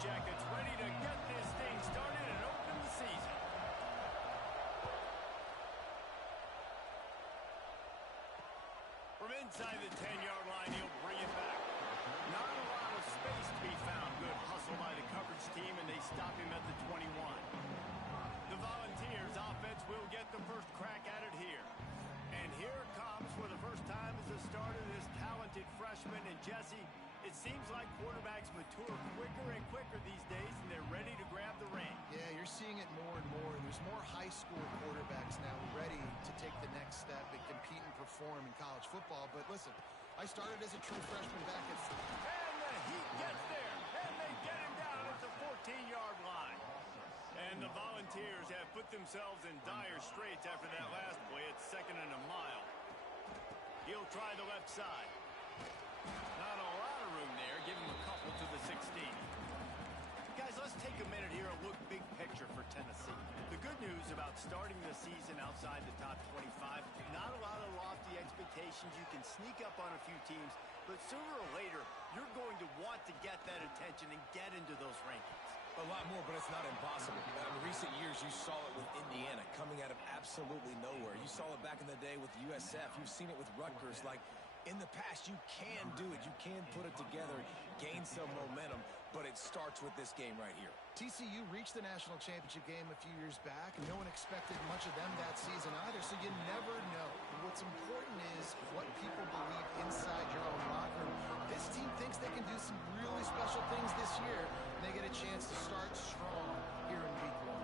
Jackets ready to get this thing started and open the season. From inside the 10-yard line, he'll bring it back. Not a lot of space to be found. Good hustle by the coverage team, and they stop him at the 21. The Volunteers offense will get the first crack at it here. And here it comes for the first time as the starter, this talented freshman. And Jesse, it seems like quarterbacks mature quicker and quicker these days, and they're ready to grab the reins. Yeah, you're seeing it more and more. There's more high school quarterbacks now ready to take the next step and compete and perform in college football. But listen, I started as a true freshman back at... And the Heat gets there, and they get him down at the 14-yard line. And the Volunteers have put themselves in dire straits after that last play. It's 2nd and a mile. He'll try the left side. Not a lot of room there. Give him a couple to the 16. Guys, let's take a minute here and look big picture for Tennessee. The good news about starting the season outside the top 25, not a lot of lofty expectations. You can sneak up on a few teams, but sooner or later, you're going to want to get that attention and get into those rankings. A lot more, but it's not impossible. In recent years, you saw it with Indiana coming out of absolutely nowhere. You saw it back in the day with USF. You've seen it with Rutgers. Like, in the past, you can do it. You can put it together, gain some momentum, but it starts with this game right here. TCU reached the national championship game a few years back, and no one expected much of them that season either, so you never know. What's important is what people believe inside your own locker room. This team thinks they can do some really special things this year, and they get a chance to start strong here in week 1.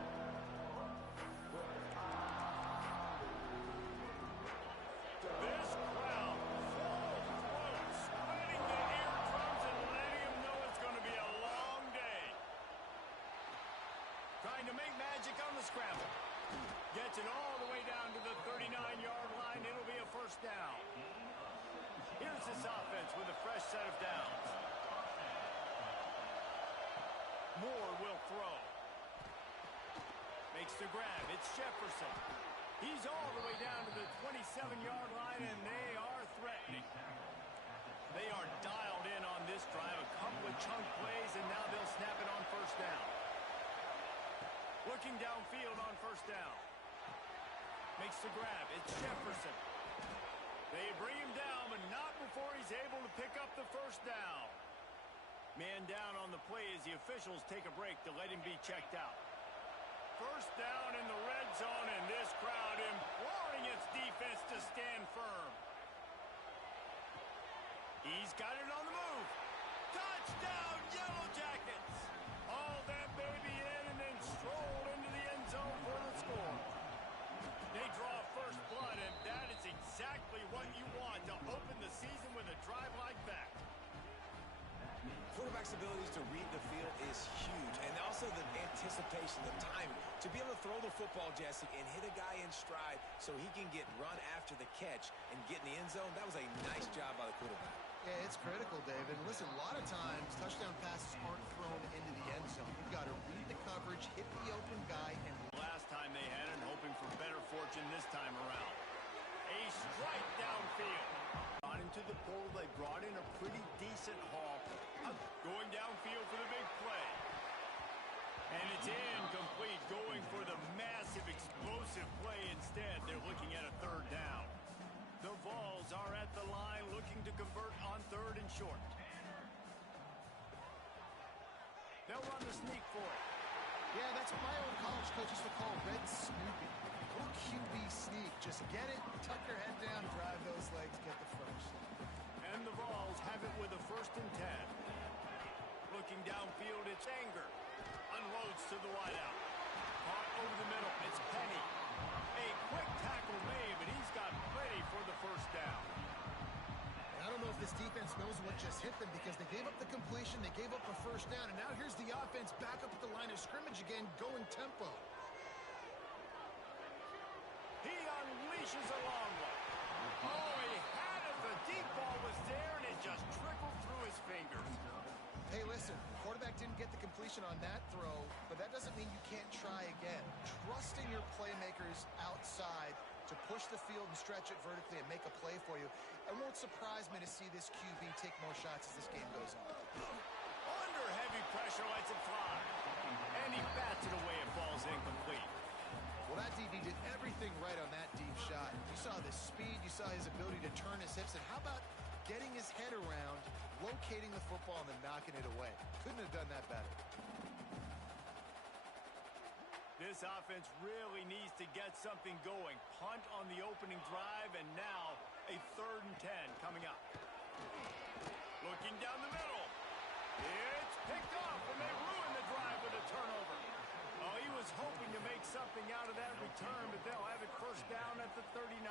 Trying to make magic on the scramble. Gets it all the way down to the 39-yard line. It'll be a first down. Here's this offense with a fresh set of downs. Moore will throw. Makes the grab. It's Jefferson. He's all the way down to the 27-yard line, and they are threatening. They are dialed in on this drive. A couple of chunk plays, and now they'll snap it on first down. Looking downfield on first down. Makes the grab. It's Jefferson. They bring him down, but not before he's able to pick up the first down. Man down on the play as the officials take a break to let him be checked out. First down in the red zone, and this crowd imploring its defense to stand firm. He's got it on the move. Touchdown, Yellow Jackets! All that baby in and then stroll into the end zone for the score. They draw first blood, and that is exactly what you want to open the season with a drive like that. Quarterback's abilities to read the field is huge, and also the anticipation, the timing. To be able to throw the football, Jesse, and hit a guy in stride so he can get run after the catch and get in the end zone, that was a nice job by the quarterback. Yeah, it's critical, David. Listen, a lot of times, touchdown passes aren't thrown into the end zone. You've got to read the coverage, hit the open guy, and... Last time they had it, hoping for better fortune this time around. A strike downfield. On into the pool, they brought in a pretty decent haul. Going downfield for the big play. And it's incomplete, going for the massive, explosive play instead. They're looking at a third down. The Vols are at the line looking to convert on third and short. They'll run the sneak for it. Yeah, that's what my old college coach used to call red snooping. Little QB sneak. Just get it, tuck your head down, drive those legs, get the first. And the Vols have it with a 1st and 10. Looking downfield, it's Anger. Unloads to the wideout. Caught over the middle, it's Penny. A quick tackle made, but he's got plenty for the first down. And I don't know if this defense knows what just hit them because they gave up the completion, they gave up a first down, and now here's the offense back up at the line of scrimmage again, going tempo. He unleashes a long one. Oh, he had it. The deep ball was there, and it just trickled through his fingers. Hey, listen, quarterback didn't get the completion on that throw, but that doesn't mean you can't try again. Trust in your playmakers outside to push the field and stretch it vertically and make a play for you. It won't surprise me to see this QB take more shots as this game goes on. Under heavy pressure lets it fly. And he bats it away. It falls incomplete. Well, that DB did everything right on that deep shot. You saw the speed. You saw his ability to turn his hips. And how about getting his head around, locating the football, and then knocking it away? Couldn't have done that better. This offense really needs to get something going. Punt on the opening drive, and now a 3rd and 10 coming up. Looking down the middle. It's picked off, and they ruin the drive with a turnover. Oh, he was hoping to make something out of that return, but they'll have it first down at the 39.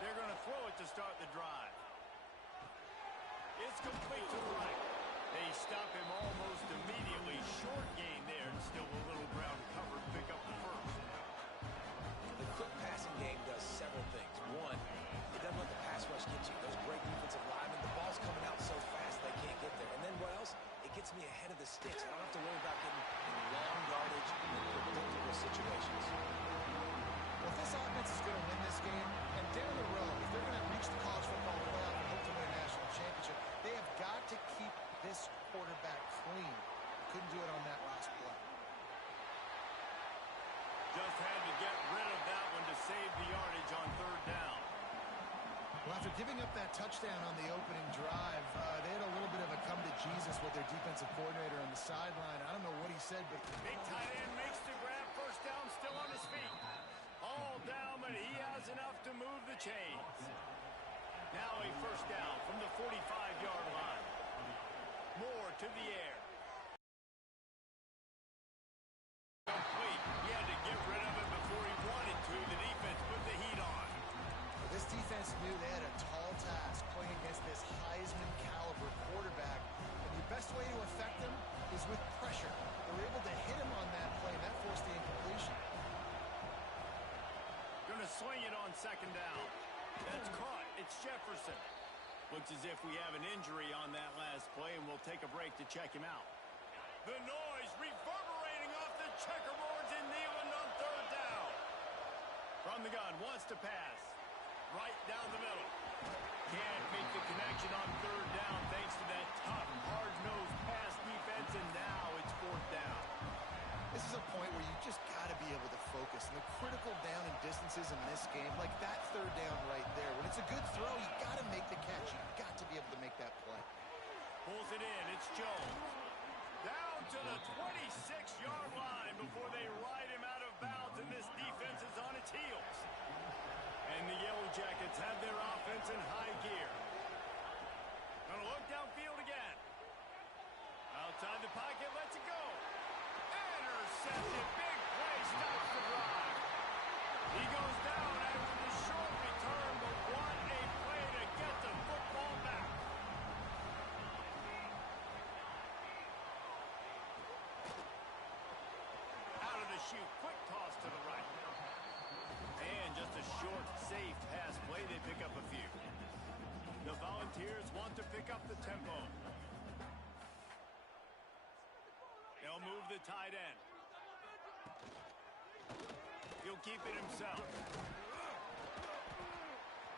They're going to throw it to start the drive. It's complete to the right. They stop him almost immediately. Short gain there, and still a little ground covered. Pick up the first. The quick passing game does several things. One, it doesn't let the pass rush get you. Those great defensive linemen, the ball's coming out so fast they can't get there. And then what else? It gets me ahead of the sticks. I don't have to worry about getting in long yardage and predictable situations. Well, if this offense is going to win this game, and down the road, if they're going to reach the college football playoff and hope to win a national championship, they have got to keep this quarterback clean. Couldn't do it on that last play. Just had to get rid of that one to save the yardage on 3rd down. Well, after giving up that touchdown on the opening drive, they had a little bit of a come to Jesus with their defensive coordinator on the sideline. I don't know what he said, but Big tight end makes the grab. First down, still on his feet. All down, but he has enough to move the chains. Now a first down from the 45-yard line. Moore to the air. Complete. He had to get rid of it before he wanted to. The defense put the heat on. this defense knew they had a tall task playing against this Heisman-caliber quarterback. And the best way to affect him is with pressure. They were able to hit him on that play, and that forced the incompletion. Going to swing it on 2nd down. That's caught. It's Jefferson. Looks as if we have an injury on that last play, and we'll take a break to check him out. The noise reverberating off the checkerboards in Neyland on 3rd down. From the gun, wants to pass. Right down the middle. Can't make the connection on 3rd down thanks to that tough, hard-nosed pass defense, and now it's 4th down. This is a point where you just got to be able to focus. And the critical down and distances in this game, like that 3rd down right there, when it's a good throw, you got to make the catch. You got to be able to make that play. Pulls it in. It's Jones. Down to the 26-yard line before they ride him out of bounds, and this defense is on its heels. And the Yellow Jackets have their offense in high gear. Gonna look downfield again. Outside the pocket, lets it go. Intercepted. Big play, stops the drive. He goes down after the short return, but what a play to get the football back. Out of the chute, quick toss to the right. And just a short, safe pass play, they pick up a few. The Volunteers want to pick up the tempo. They'll move the tight end. He'll keep it himself.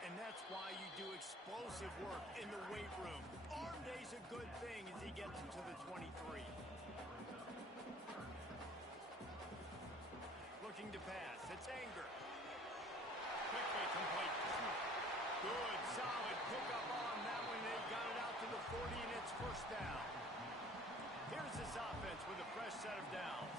And that's why you do explosive work in the weight room. Arm day's a good thing as he gets to the 23. Looking to pass. It's Anger. Quickly complete. Good, solid pickup on that one. They got it out to the 40, and it's first down. Here's this offense with a fresh set of downs.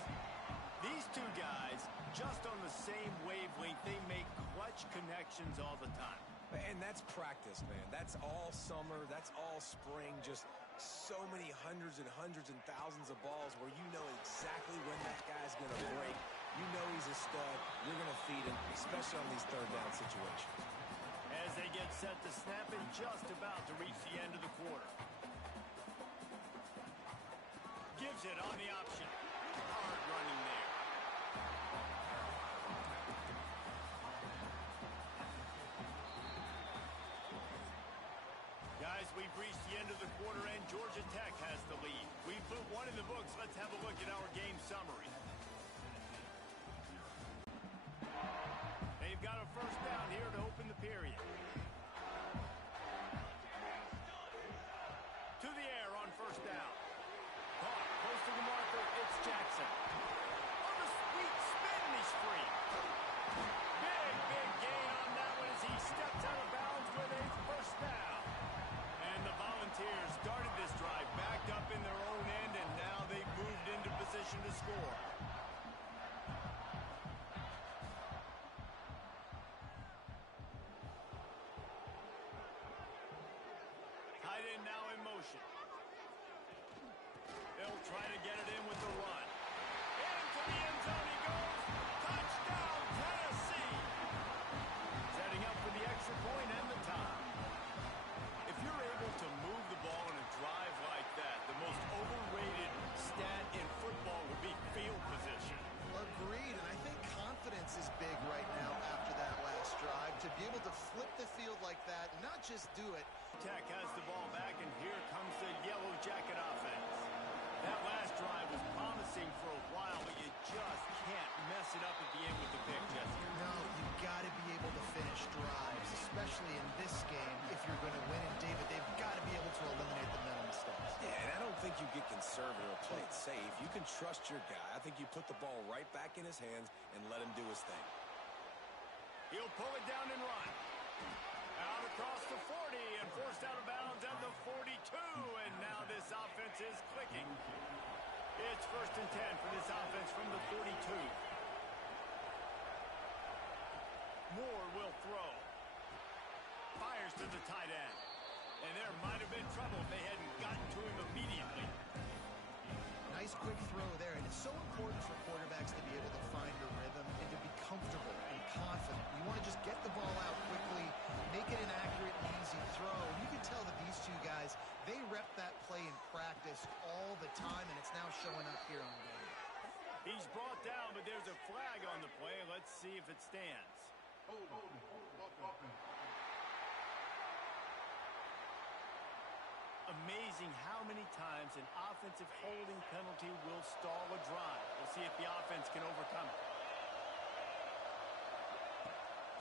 These two guys, just on the same wavelength, they make clutch connections all the time. And that's practice, man. That's all summer. That's all spring. Just so many hundreds and thousands of balls where you know exactly when that guy's going to break. You know he's a stud. You're going to feed him, especially on these 3rd down situations. As they get set to snap and just about to reach the end of the quarter. Gives it on the option. Hard running there. Guys, we've reached the end of the quarter, and Georgia Tech has the lead. We've put one in the books. Let's have a look at our game summary. They've got a first down here to open the period. first down. Caught close to the marker. It's Jackson. On the sweet spin, he's free. Big gain on that one as he steps out of bounds with a first down. And the Volunteers started this drive backed up in their own end, and now they've moved into position to score. Tight end now in motion. They'll try to get it in with the run. Into the end zone he goes. Touchdown, Tennessee. Setting up for the extra point and the tie. If you're able to move the ball in a drive like that, the most overrated stat in football would be field position. Agreed, and I think confidence is big right now after that last drive. To be able to flip the field like that, not just do it. Tech has the ball back, and here comes the Yellow Jacket offense. That last drive was promising for a while, but you just can't mess it up at the end with the pick, Jesse. No, you've got to be able to finish drives, especially in this game. If you're going to win, and David, they've got to be able to eliminate the mental mistakes. Yeah, and I don't think you get conservative or play it safe. You can trust your guy. I think you put the ball right back in his hands and let him do his thing. He'll pull it down and run. Out across the 40 and forced out of bounds at the 42, and now this offense is clicking. It's 1st and 10 for this offense from the 42. Moore will throw. Fires to the tight end. And there might have been trouble if they hadn't gotten to him immediately. Nice quick throw there, and it's so important for quarterbacks to be able to find a rhythm and to be comfortable and confident. You want to just get the ball out quickly, make it an accurate and easy throw. And you can tell that these two guys, they rep that play in practice all the time, and it's now showing up here on game. He's brought down, but there's a flag on the play. Let's see if it stands. Amazing how many times an offensive holding penalty will stall a drive. We'll see if the offense can overcome it.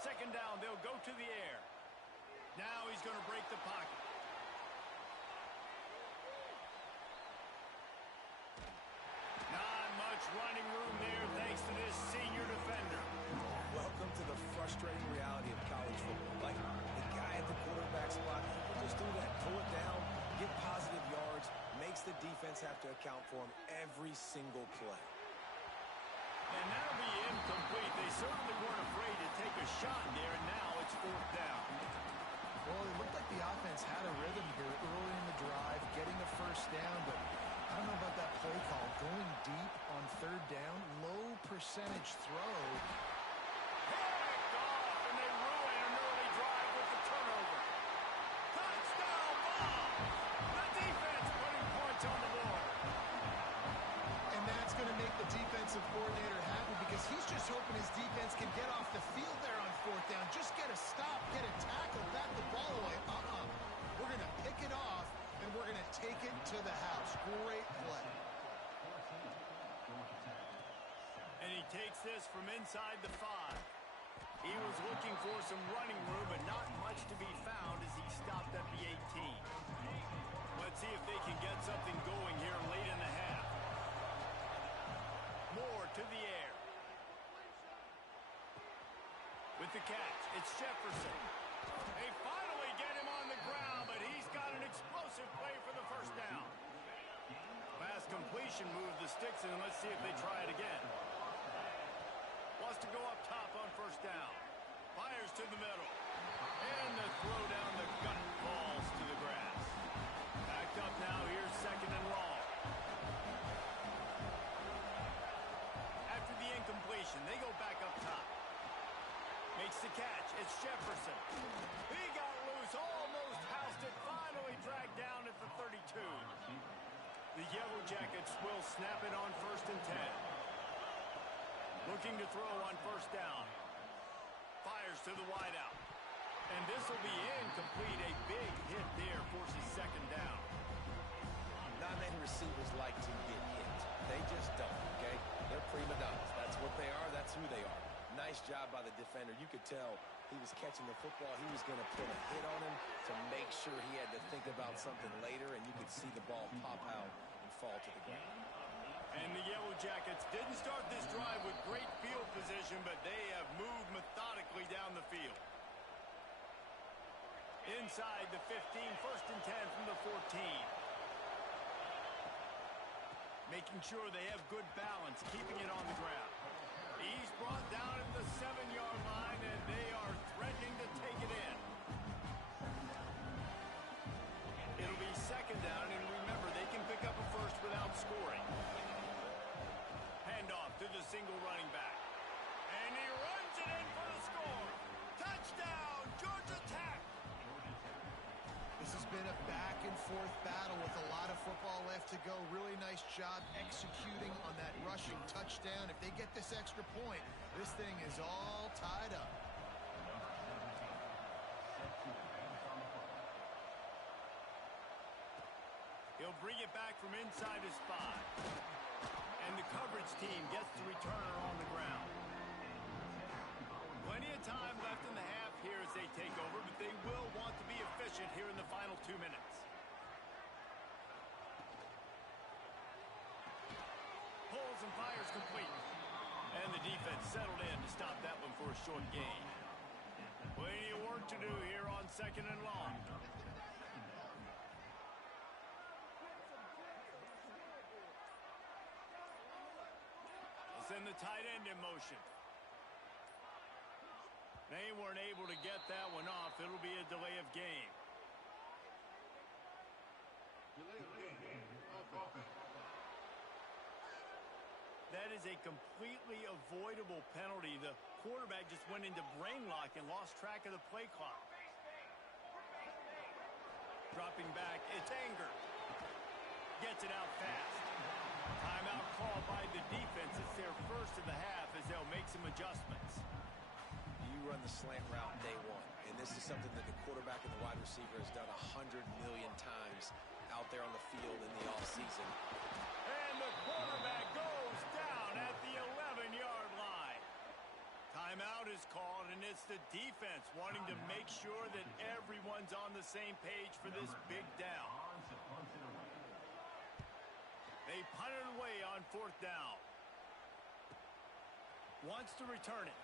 2nd down, they'll go to the air. Now he's going to break the pocket. Not much running room there thanks to this senior defender. Welcome to the frustrating reality of college football. Like, the guy at the quarterback spot, he'll just do that. Pull it down, get positive yards, makes the defense have to account for him every single play. And that'll be incomplete. They certainly weren't afraid to take a shot there, and now it's 4th down. Well, it looked like the offense had a rhythm here early in the drive, getting a first down, but I don't know about that play call. Going deep on 3rd down, low percentage throw. Picked off, and they ruin an early drive with the turnover. Touchdown ball! The defense putting points on the board. And that's going to make the defensive coordinator happy because he's just hoping his defense can get off the field there on 4th down. Just get a stop, get a tackle, back the ball away. We're going to pick it off, and we're going to take it to the house. Great play. And he takes this from inside the 5. He was looking for some running room, but not much to be found as he stopped at the 18. Let's see if they can get something going here late in the half. Moore to the air. With the catch, it's Jefferson. They finally get him on the ground, but he's got an explosive play for the first down. Pass completion moved the sticks, and let's see if they try it again. Wants to go up top on 1st down. Fires to the middle. And the throw down the gut falls to the grass. Backed up now, here's 2nd and long. After the incompletion, they go back up top. Makes the catch. It's Jefferson. He got loose, almost housed it, finally dragged down at the 32. The Yellow Jackets will snap it on 1st and 10. Looking to throw on 1st down. Fires to the wideout. And this will be incomplete. A big hit there forces 2nd down. Not many receivers like to get hit. They just don't, okay? They're prima donnas. That's what they are. That's who they are. Nice job by the defender. You could tell he was catching the football. He was going to put a hit on him to make sure he had to think about something later, and you could see the ball ball pop out and fall to the ground. And the Yellow Jackets didn't start this drive with great field position, but they have moved methodically down the field. Inside the 15, 1st and 10 from the 14. Making sure they have good balance, keeping it on the ground. He's brought down at the 7-yard line, and they are threatening to take it in. It'll be 2nd down, and remember, they can pick up a first without scoring. Handoff to the single running back. And he runs it in for the score. Touchdown, Georgia Tech. This has been a back-and-forth battle with a lot of football left to go. Really nice job executing on that rushing touchdown. If they get this extra point, this thing is all tied up. He'll bring it back from inside his 5. And the coverage team gets the returner on the ground. Plenty of time left in the half here as they take over, but they will want to be efficient here in the final 2 minutes. Pulls and fires complete. And the defense settled in to stop that one for a short gain. Plenty of work to do here on 2nd and long. Send the tight end in motion. They weren't able to get that one off. It'll be a delay of game. That is a completely avoidable penalty. The quarterback just went into brain lock and lost track of the play clock. Dropping back, it's Anger. Gets it out fast. Timeout called by the defense. It's their first of the half as they'll make some adjustments. You run the slant route day one, and this is something that the quarterback and the wide receiver has done 100 million times out there on the field in the offseason. And the quarterback goes down at the 11-yard line. Timeout is called, and it's the defense wanting to make sure that everyone's on the same page for this big down. They punt it away on 4th down. Wants to return it.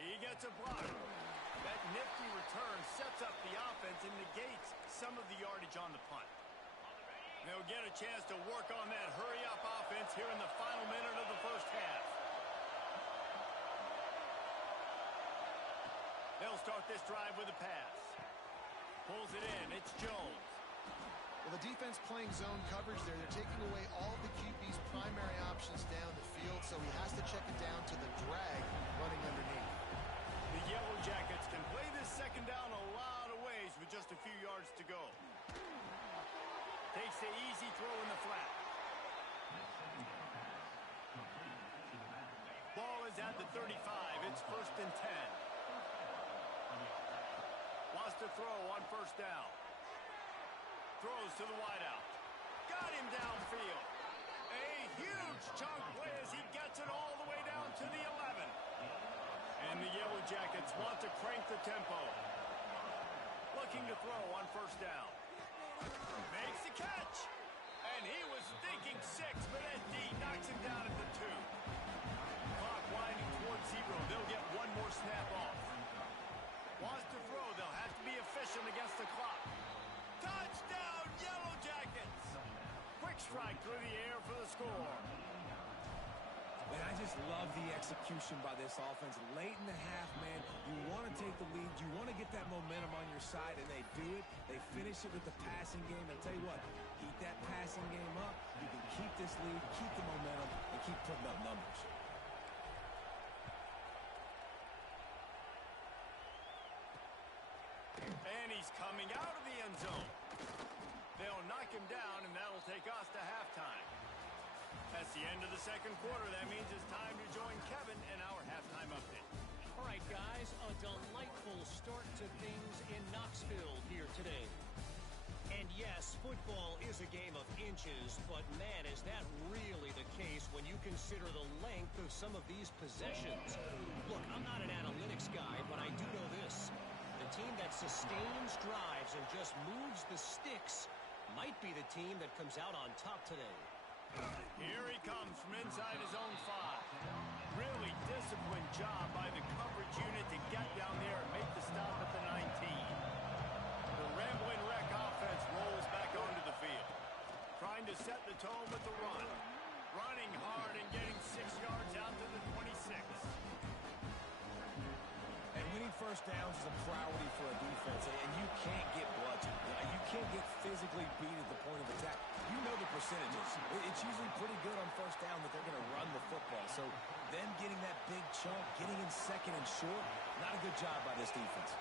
He gets a block. That nifty return sets up the offense and negates some of the yardage on the punt. They'll get a chance to work on that hurry-up offense here in the final minute of the first half. They'll start this drive with a pass. Pulls it in. It's Jones. Well, the defense playing zone coverage there. They're taking away all the QB's primary options down the field, so he has to check it down to the drag running underneath. The Yellow Jackets can play this 2nd down a lot of ways with just a few yards to go. Takes the easy throw in the flat. Ball is at the 35. It's 1st and 10. Wants to throw on 1st down. Throws to the wideout. Got him downfield. A huge chunk play as he gets it all the way down to the 11. And the Yellow Jackets want to crank the tempo. Looking to throw on 1st down. Makes the catch. And he was thinking 6, but that D knocks him down at the 2. Clock winding towards 0. They'll get one more snap off. Wants to throw. They'll have to be efficient against the clock. Touchdown, Yellow Jackets! Quick strike through the air for the score. Man, I just love the execution by this offense. Late in the half, man, you want to take the lead. You want to get that momentum on your side, and they do it. They finish it with the passing game. I'll tell you what, keep that passing game up. You can keep this lead, keep the momentum, and keep putting up numbers. And he's coming out of the end zone. They'll knock him down, and that'll take us to halftime. That's the end of the 2nd quarter. That means it's time to join Kevin in our halftime update. All right, guys, a delightful start to things in Knoxville here today. And yes, football is a game of inches, but man, is that really the case when you consider the length of some of these possessions. Look, I'm not an analytics guy, but I do know this. The team that sustains drives and just moves the sticks might be the team that comes out on top today. Here he comes from inside his own 5. Really disciplined job by the coverage unit to get down there and make the stop at the 19. The Rambling Wreck offense rolls back onto the field. Trying to set the tone with the run. Running hard and getting 6 yards out to the 26. And winning first downs is a priority for a defense, and you can't get bludgeoned. You can't get physically beat at the point of attack. You know the percentages. It's usually pretty good on first down that they're going to run the football. So them getting that big chunk, getting in second and short, not a good job by this defense.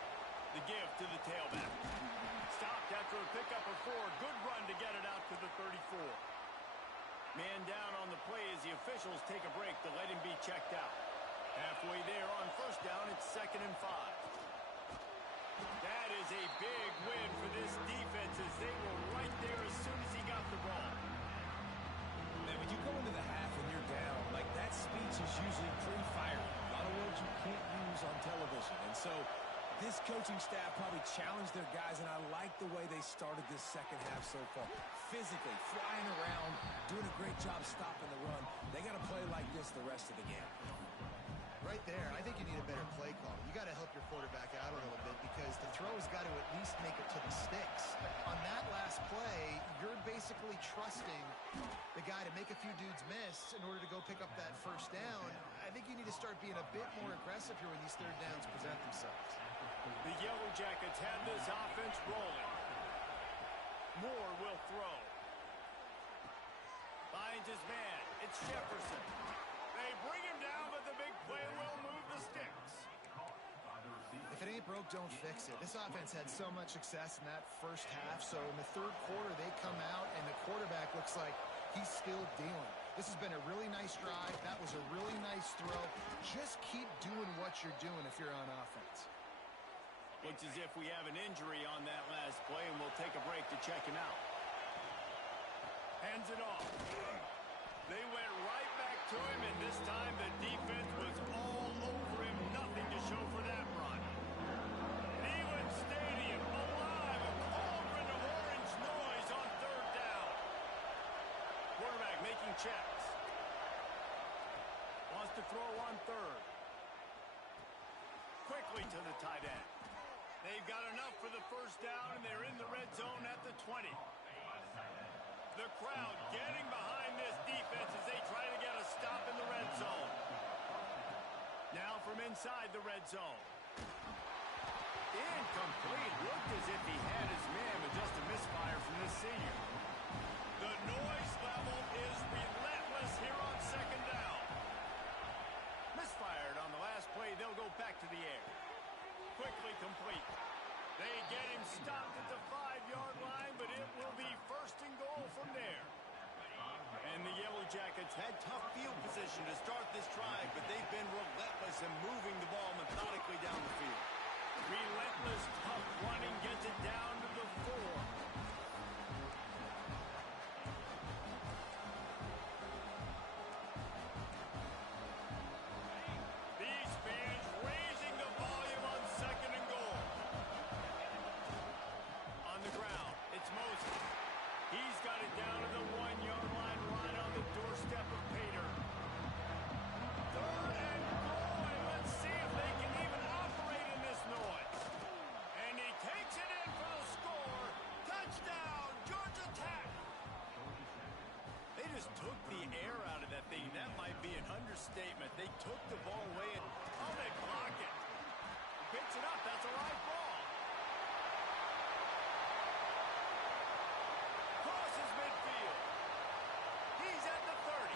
The give to the tailback. Stopped after a pickup of 4. Good run to get it out to the 34. Man down on the play as the officials take a break to let him be checked out. Halfway there on first down, it's 2nd and 5. That is a big win for this defense as they were right there as soon as he got the ball. Man, when you go into the half and you're down, like that speech is usually pretty fiery. A lot of words you can't use on television. And so this coaching staff probably challenged their guys, and I like the way they started this second half so far. Physically, flying around, doing a great job stopping the run. They got to play like this the rest of the game. Right there, I think you need a better play call. You got to help your quarterback out a little bit because the throw has got to at least make it to the sticks. On that last play, you're basically trusting the guy to make a few dudes miss in order to go pick up that first down. I think you need to start being a bit more aggressive here when these third downs present themselves. The Yellow Jackets have this offense rolling. Moore will throw. Finds his man. It's Jefferson. They bring him down, but the big play will move the sticks. If it ain't broke, don't fix it. This offense had so much success in that first half, so in the third quarter, they come out, and the quarterback looks like he's still dealing. This has been a really nice drive. That was a really nice throw. Just keep doing what you're doing if you're on offense. Looks as if we have an injury on that last play, and we'll take a break to check him out. Hands it off. They went right back to him, and this time the defense was all over him. Nothing to show for that run. Neyland Stadium alive, a cauldron of orange noise on third down. Quarterback making checks. Wants to throw on third. Quickly to the tight end. They've got enough for the first down, and they're in the red zone at the 20. The crowd getting behind this defense as they try to get a stop in the red zone. Now from inside the red zone. Incomplete. Looked as if he had his man, but just a misfire from this senior. The noise level is relentless here on second down. Misfired on the last play. They'll go back to the air. Quickly complete. They get him stopped at the 5-yard line, but it will be 1st and goal from there. And the Yellow Jackets had tough field position to start this drive, but they've been relentless in moving the ball methodically down the field. Relentless, tough running gets it down to the 4. These fans raising the volume on 2nd and goal. On the ground, it's Moses. He's got it down to the 1-yard line right on the doorstep of Pater. 3rd and goal, and let's see if they can even operate in this noise. And he takes it in for the score. Touchdown, Georgia Tech. They just took the air out of that thing. That might be an understatement. They took the ball away and, oh, they block it. Picks it up. That's a live ball. Crosses midfield. He's at the 30.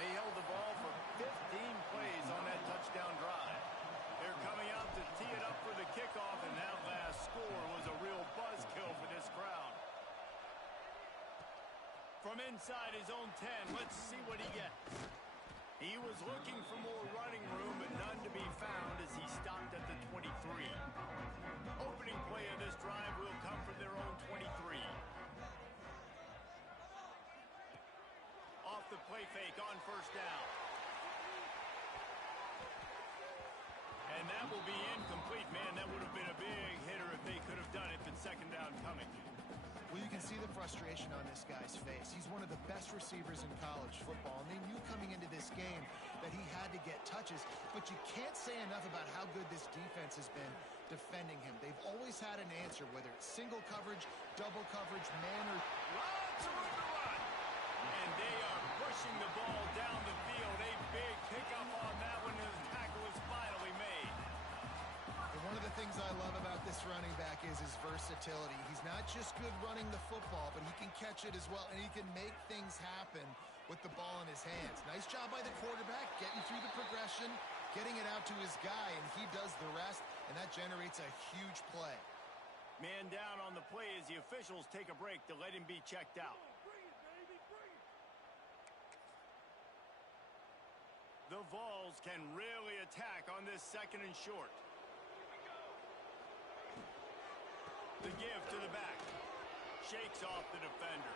They held the ball for 15 plays on that touchdown drive. They're coming out to tee it up for the kickoff, and that last score was a real buzzkill for this crowd. From inside his own 10, let's see what he gets. He was looking for more running room, but none to be found as he stopped at the 23. Opening play of this drive will come from their own 23. Off the play fake on first down. And that will be incomplete. Man, that would have been a big hitter if they could have done it, but second down coming. Well, you can see the frustration on this guy's face. He's one of the best receivers in college football, and they knew coming into this game that he had to get touches, but you can't say enough about how good this defense has been defending him. They've always had an answer, whether it's single coverage, double coverage, man, or... Lots of room to run. And they are pushing the ball down the field. A big pickup on that one, and the tackle is finally made. One of the things I love about this running back is his versatility. He's not just good running the football, but he can catch it as well, and he can make things happen with the ball in his hands. Nice job by the quarterback, getting through the progression, getting it out to his guy, and he does the rest, and that generates a huge play. Man down on the play as the officials take a break to let him be checked out. The Vols can really attack on this second and short. The give to the back. Shakes off the defender.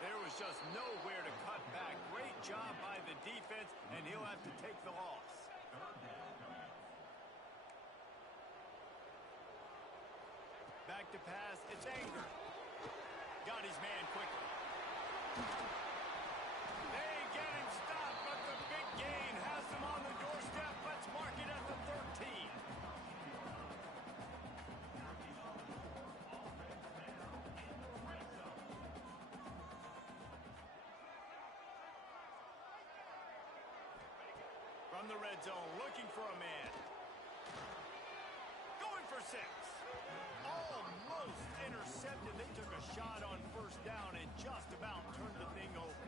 There was just nowhere to cut back. Great job by the defense, and he'll have to take the loss. Back to pass. It's Anger. Got his man quickly. They get him stopped, but the big gain has him on the doorstep. Let's mark it at the 13. From the red zone, looking for a man. Going for 6. Almost intercepted. They took a shot on first down and just about turned the thing over.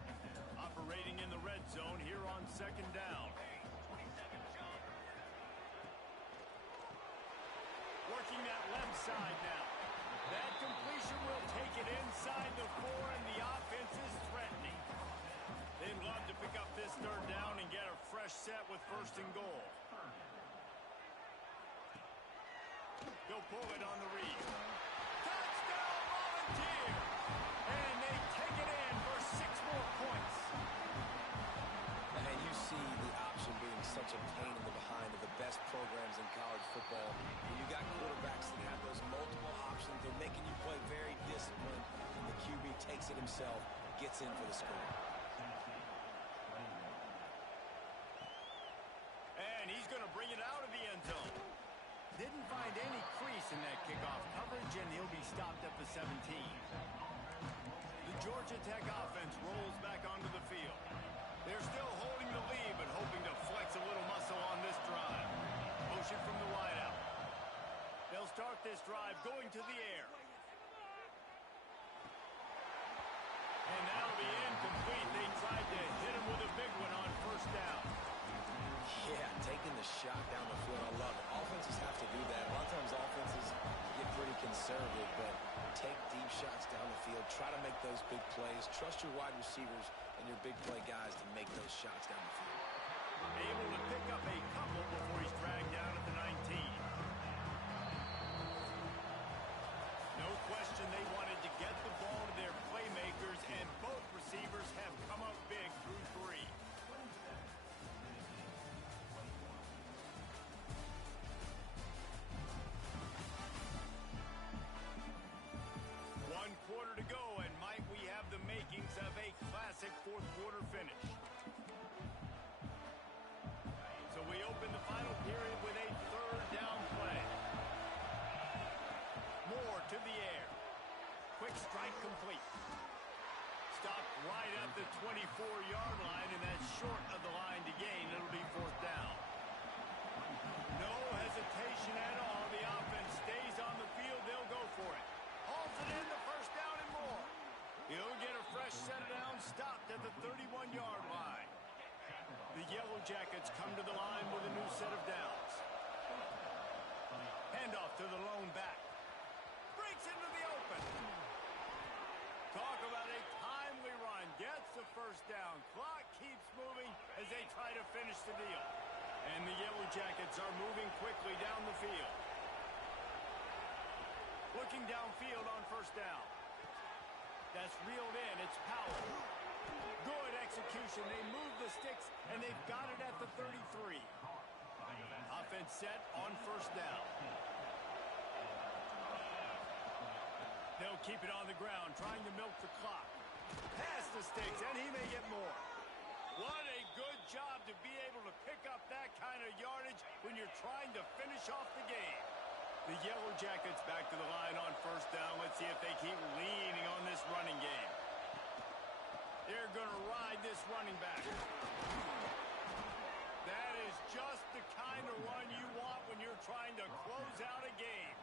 Operating in the red zone here on second down. Working that left side now. That completion will take it inside the 4, and the offense is threatening. They'd love to pick up this third down and get a fresh set with first and goal. They'll pull it on the read. Touchdown, Volunteer! And they take it in for 6 more points. And you see the option being such a pain in the behind of the best programs in college football. When you got quarterbacks that have those multiple options, they're making you play very disciplined, and the QB takes it himself, gets in for the score. And he's going to bring it out of the end zone. Didn't find any crease in that kickoff coverage, and he'll be stopped at the 17. The Georgia Tech offense rolls back onto the field. They're still holding the lead, but hoping to flex a little muscle on this drive. Motion from the wideout. They'll start this drive going to the air. And that'll be incomplete. They tried to hit him with a big one on first down. Yeah, taking the shot down the field, I love it. Offenses have to do that. A lot of times offenses get pretty conservative, but take deep shots down the field. Try to make those big plays. Trust your wide receivers and your big play guys to make those shots down the field. Able to pick up a couple before he's dragged down at the 19. No question they wanted to get the ball to their playmakers, and both receivers have come up big through 3. Quarter to go, and might we have the makings of a classic fourth quarter finish. So we open the final period with a third down play. Moore to the air. Quick strike complete. Stopped right at the 24-yard line, and that's short of the line to gain. It'll be fourth down. No hesitation at all. The offense stays on the field. They'll go for it. Hauls it in, the first down and more. He'll get a fresh set of downs, stopped at the 31-yard line. The Yellow Jackets come to the line with a new set of downs. Handoff to the lone back. Breaks into the open. Talk about a timely run. Gets the first down. Clock keeps moving as they try to finish the deal. And the Yellow Jackets are moving quickly down the field. Looking downfield on first down. That's reeled in. It's Powell. Good execution. They move the sticks, and they've got it at the 33. offense set on first down. They'll keep it on the ground, trying to milk the clock. Pass the sticks, and he may get more. What a good job to be able to pick up that kind of yardage when you're trying to finish off the game. The Yellow Jackets back to the line on first down. Let's see if they keep leaning on this running game. They're going to ride this running back. That is just the kind of run you want when you're trying to close out a game.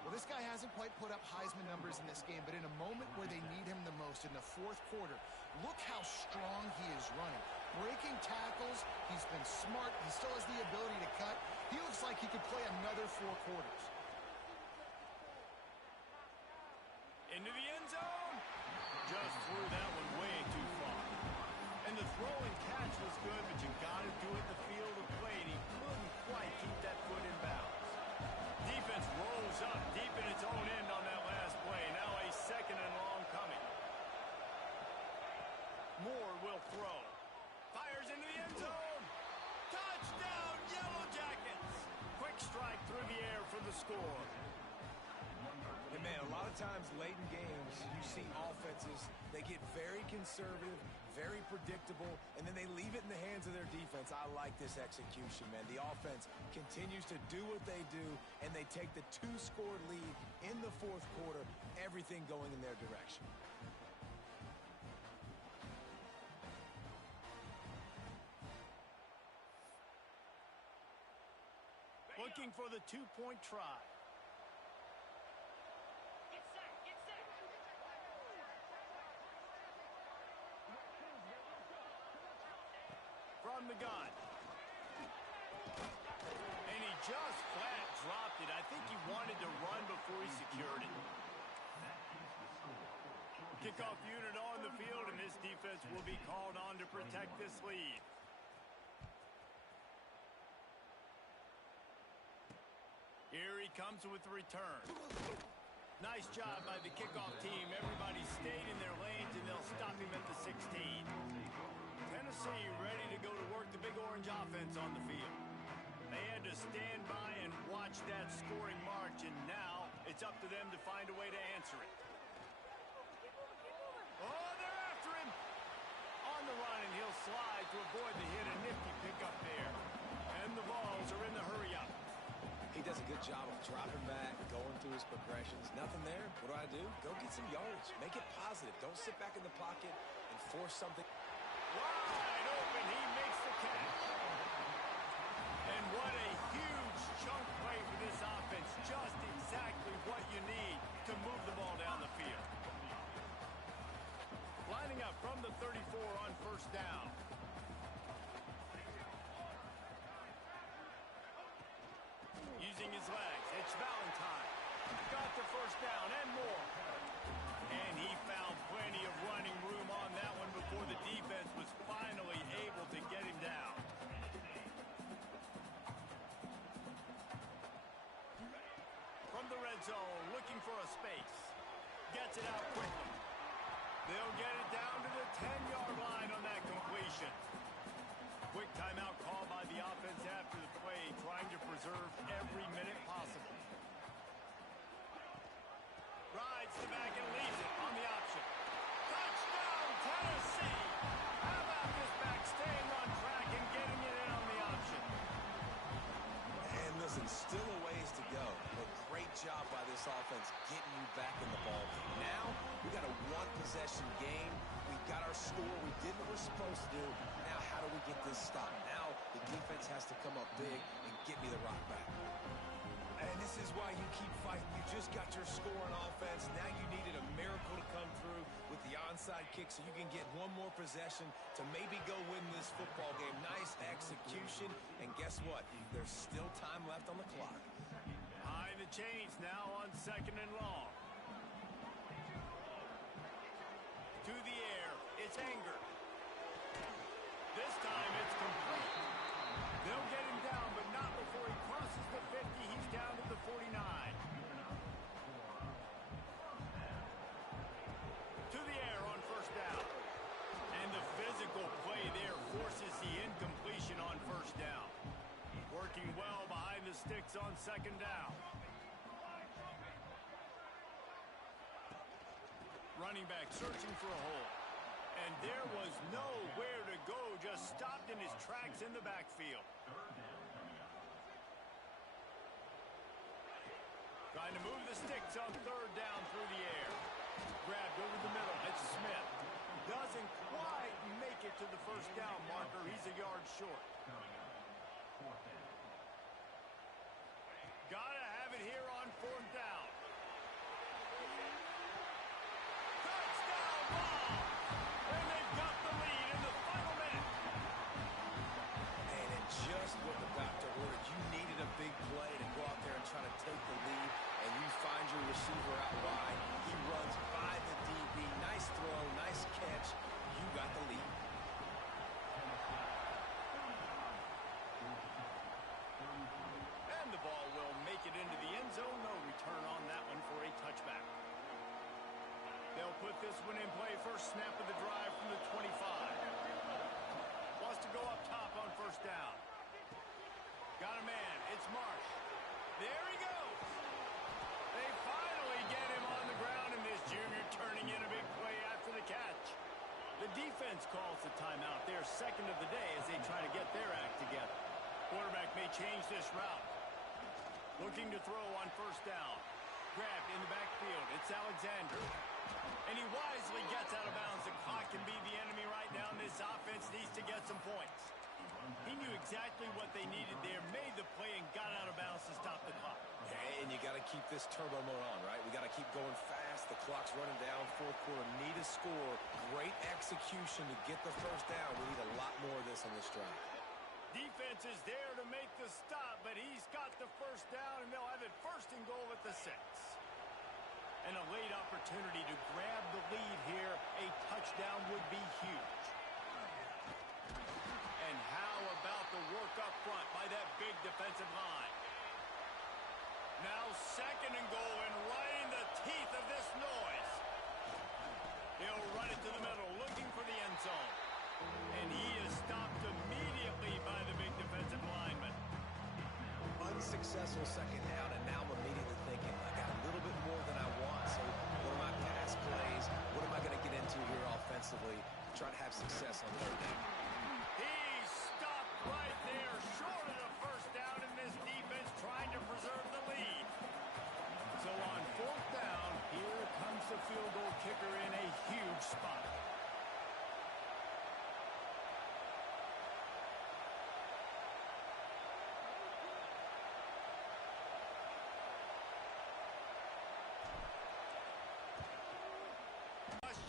Well, this guy hasn't quite put up Heisman numbers in this game, but in a moment where they need him the most, in the fourth quarter, look how strong he is running. Breaking tackles, he's been smart, he still has the ability to cut. He looks like he could play another 4 quarters. Into the end zone. Just threw that one way too far. And the throw and catch was good, but you got to do it in the field of play, and he couldn't quite keep that foot in bounds. Defense rolls up deep in its own end on that last play. Now a second and long coming. Moore will throw. Fires into the end zone. Touchdown, Yellow Jackets. Quick strike through the air for the score. And man, a lot of times late in games, you see offenses, they get very conservative, very predictable, and then they leave it in the hands of their defense. I like this execution, man. The offense continues to do what they do, and they take the 2-score lead in the fourth quarter, everything going in their direction. Looking for the 2-point try. From the gun. And he just flat dropped it. I think he wanted to run before he secured it. Kickoff unit on the field, and this defense will be called on to protect this lead. Here he comes with the return. Nice job by the kickoff team. Everybody stayed in their lanes, and they'll stop him at the 16. Tennessee ready to go to work the Big Orange offense on the field. They had to stand by and watch that scoring march, and now it's up to them to find a way to answer it. Oh, they're after him. On the run, and he'll slide to avoid the hit. A nifty pickup there. And the Vols are in the hurry-up. He does a good job of dropping back, going through his progressions. Nothing there. What do? Go get some yardage. Make it positive. Don't sit back in the pocket and force something. Wide open, he makes the catch. And what a huge chunk play for this offense. Just exactly what you need to move the ball down the field. Lining up from the 34 on first down. Using his legs, it's Valentine. Got the first down and more. And he found plenty of running room on that one before the defense was finally able to get him down. From the red zone, looking for a space. Gets it out quickly. They'll get it down to the 10-yard line on that completion. Quick timeout call by the offense after the play, trying to preserve every minute possible. Rides to back and leaves it on the option. Touchdown, Tennessee! How about this back staying on track and getting it in on the option? And listen, still a ways to go, but great job by this offense getting you back in the ball. Now, we got a one-possession game. We got our score. We did what we're supposed to do. Now, how do we get this stopped? Now, the defense has to come up big and get me the rock back. And this is why you keep fighting. You just got your score on offense. Now you needed a miracle to come through with the onside kick so you can get one more possession to maybe go win this football game. Nice execution. And guess what? There's still time left on the clock. High the chains now on second and long. To the air, it's Anger. This time it's complete. They'll get him down, but not before he crosses the 50. He's down to the 49. To the air on first down. And the physical play there forces the incompletion on first down. Working well by sticks on second down. Running back searching for a hole. And there was nowhere to go, just stopped in his tracks in the backfield. Trying to move the sticks on third down through the air. Grabbed over the middle. It's Smith. Doesn't quite make it to the first down marker. He's a yard short. Gotta have it here on fourth down. Touchdown ball! And they've got the lead in the final minute. And just what the doctor ordered. You needed a big play to go out there and try to take the lead, and you find your receiver out wide. He runs by the DB. Nice throw, nice catch. You got the lead. And the ball will make it into the end zone. No return on that one for a touchback. They'll put this one in play. First snap of the drive from the 25. Wants to go up top on first down. Got a man. It's Marsh. There he goes. They finally get him on the ground, and this junior turning in a big play after the catch. The defense calls the timeout. Their second of the day as they try to get their act together. Quarterback may change this route. Looking to throw on first down. Grabbed in the backfield. It's Alexander. And he wisely gets out of bounds. The clock can be the enemy right now, and this offense needs to get some points. He knew exactly what they needed there, made the play, and got out of bounds to stop the clock. Hey, and you got to keep this turbo mode on, right? We got to keep going fast. The clock's running down. Fourth quarter, need a score. Great execution to get the first down. We need a lot more of this on this drive. Defense is there to make the stop, but he's got the first down, and they'll have it first and goal at the 6. And a late opportunity to grab the lead here. A touchdown would be huge. And how about the work up front by that big defensive line? Now second and goal, and right in the teeth of this noise. He'll run it to the middle, looking for the end zone. And he is stopped immediately by the big defensive lineman. Unsuccessful second down, and now I'm immediately thinking, I got a little bit more than I want, so what are my pass plays? What am I going to get into here offensively to try to have success on third down? He stopped right there, short of the first down, in this defense trying to preserve the lead. So on fourth down, here comes the field goal kicker in a huge spot.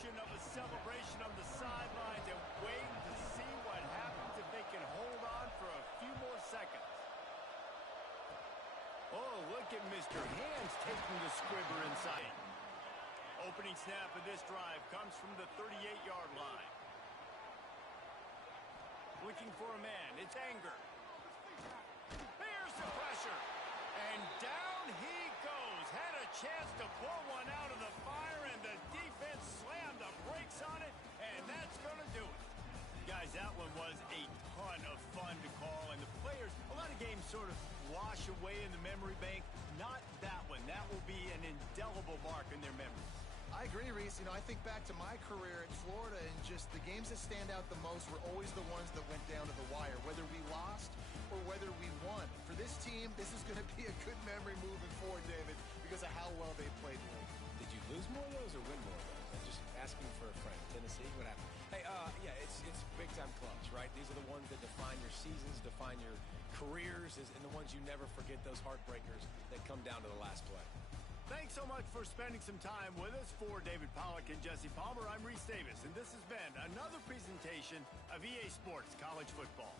Of a celebration on the sidelines and waiting to see what happens if they can hold on for a few more seconds. Oh, look at Mr. Hands taking the squibber inside. Opening snap of this drive comes from the 38-yard line. Looking for a man. It's Anger. Here's the pressure. And down he goes. Had a chance to pull one out of the fire, and the defense slammed the brakes on it, and that's going to do it. Guys, that one was a ton of fun to call, and the players, a lot of games sort of wash away in the memory bank. Not that one. That will be an indelible mark in their memory. I agree, Reese. I think back to my career at Florida, and just the games that stand out the most were always the ones that went down to the wire, whether we lost or whether we won. For this team, this is going to be a good memory moving forward, David, because of how well they played late. Did you lose more of those or win more of those? I'm just asking for a friend. Tennessee, what happened? Hey, yeah, it's big-time clubs, right? These are the ones that define your seasons, define your careers, and the ones you never forget, those heartbreakers that come down to the last play. Thanks so much for spending some time with us. For David Pollack and Jesse Palmer, I'm Reese Davis, and this has been another presentation of EA Sports College Football.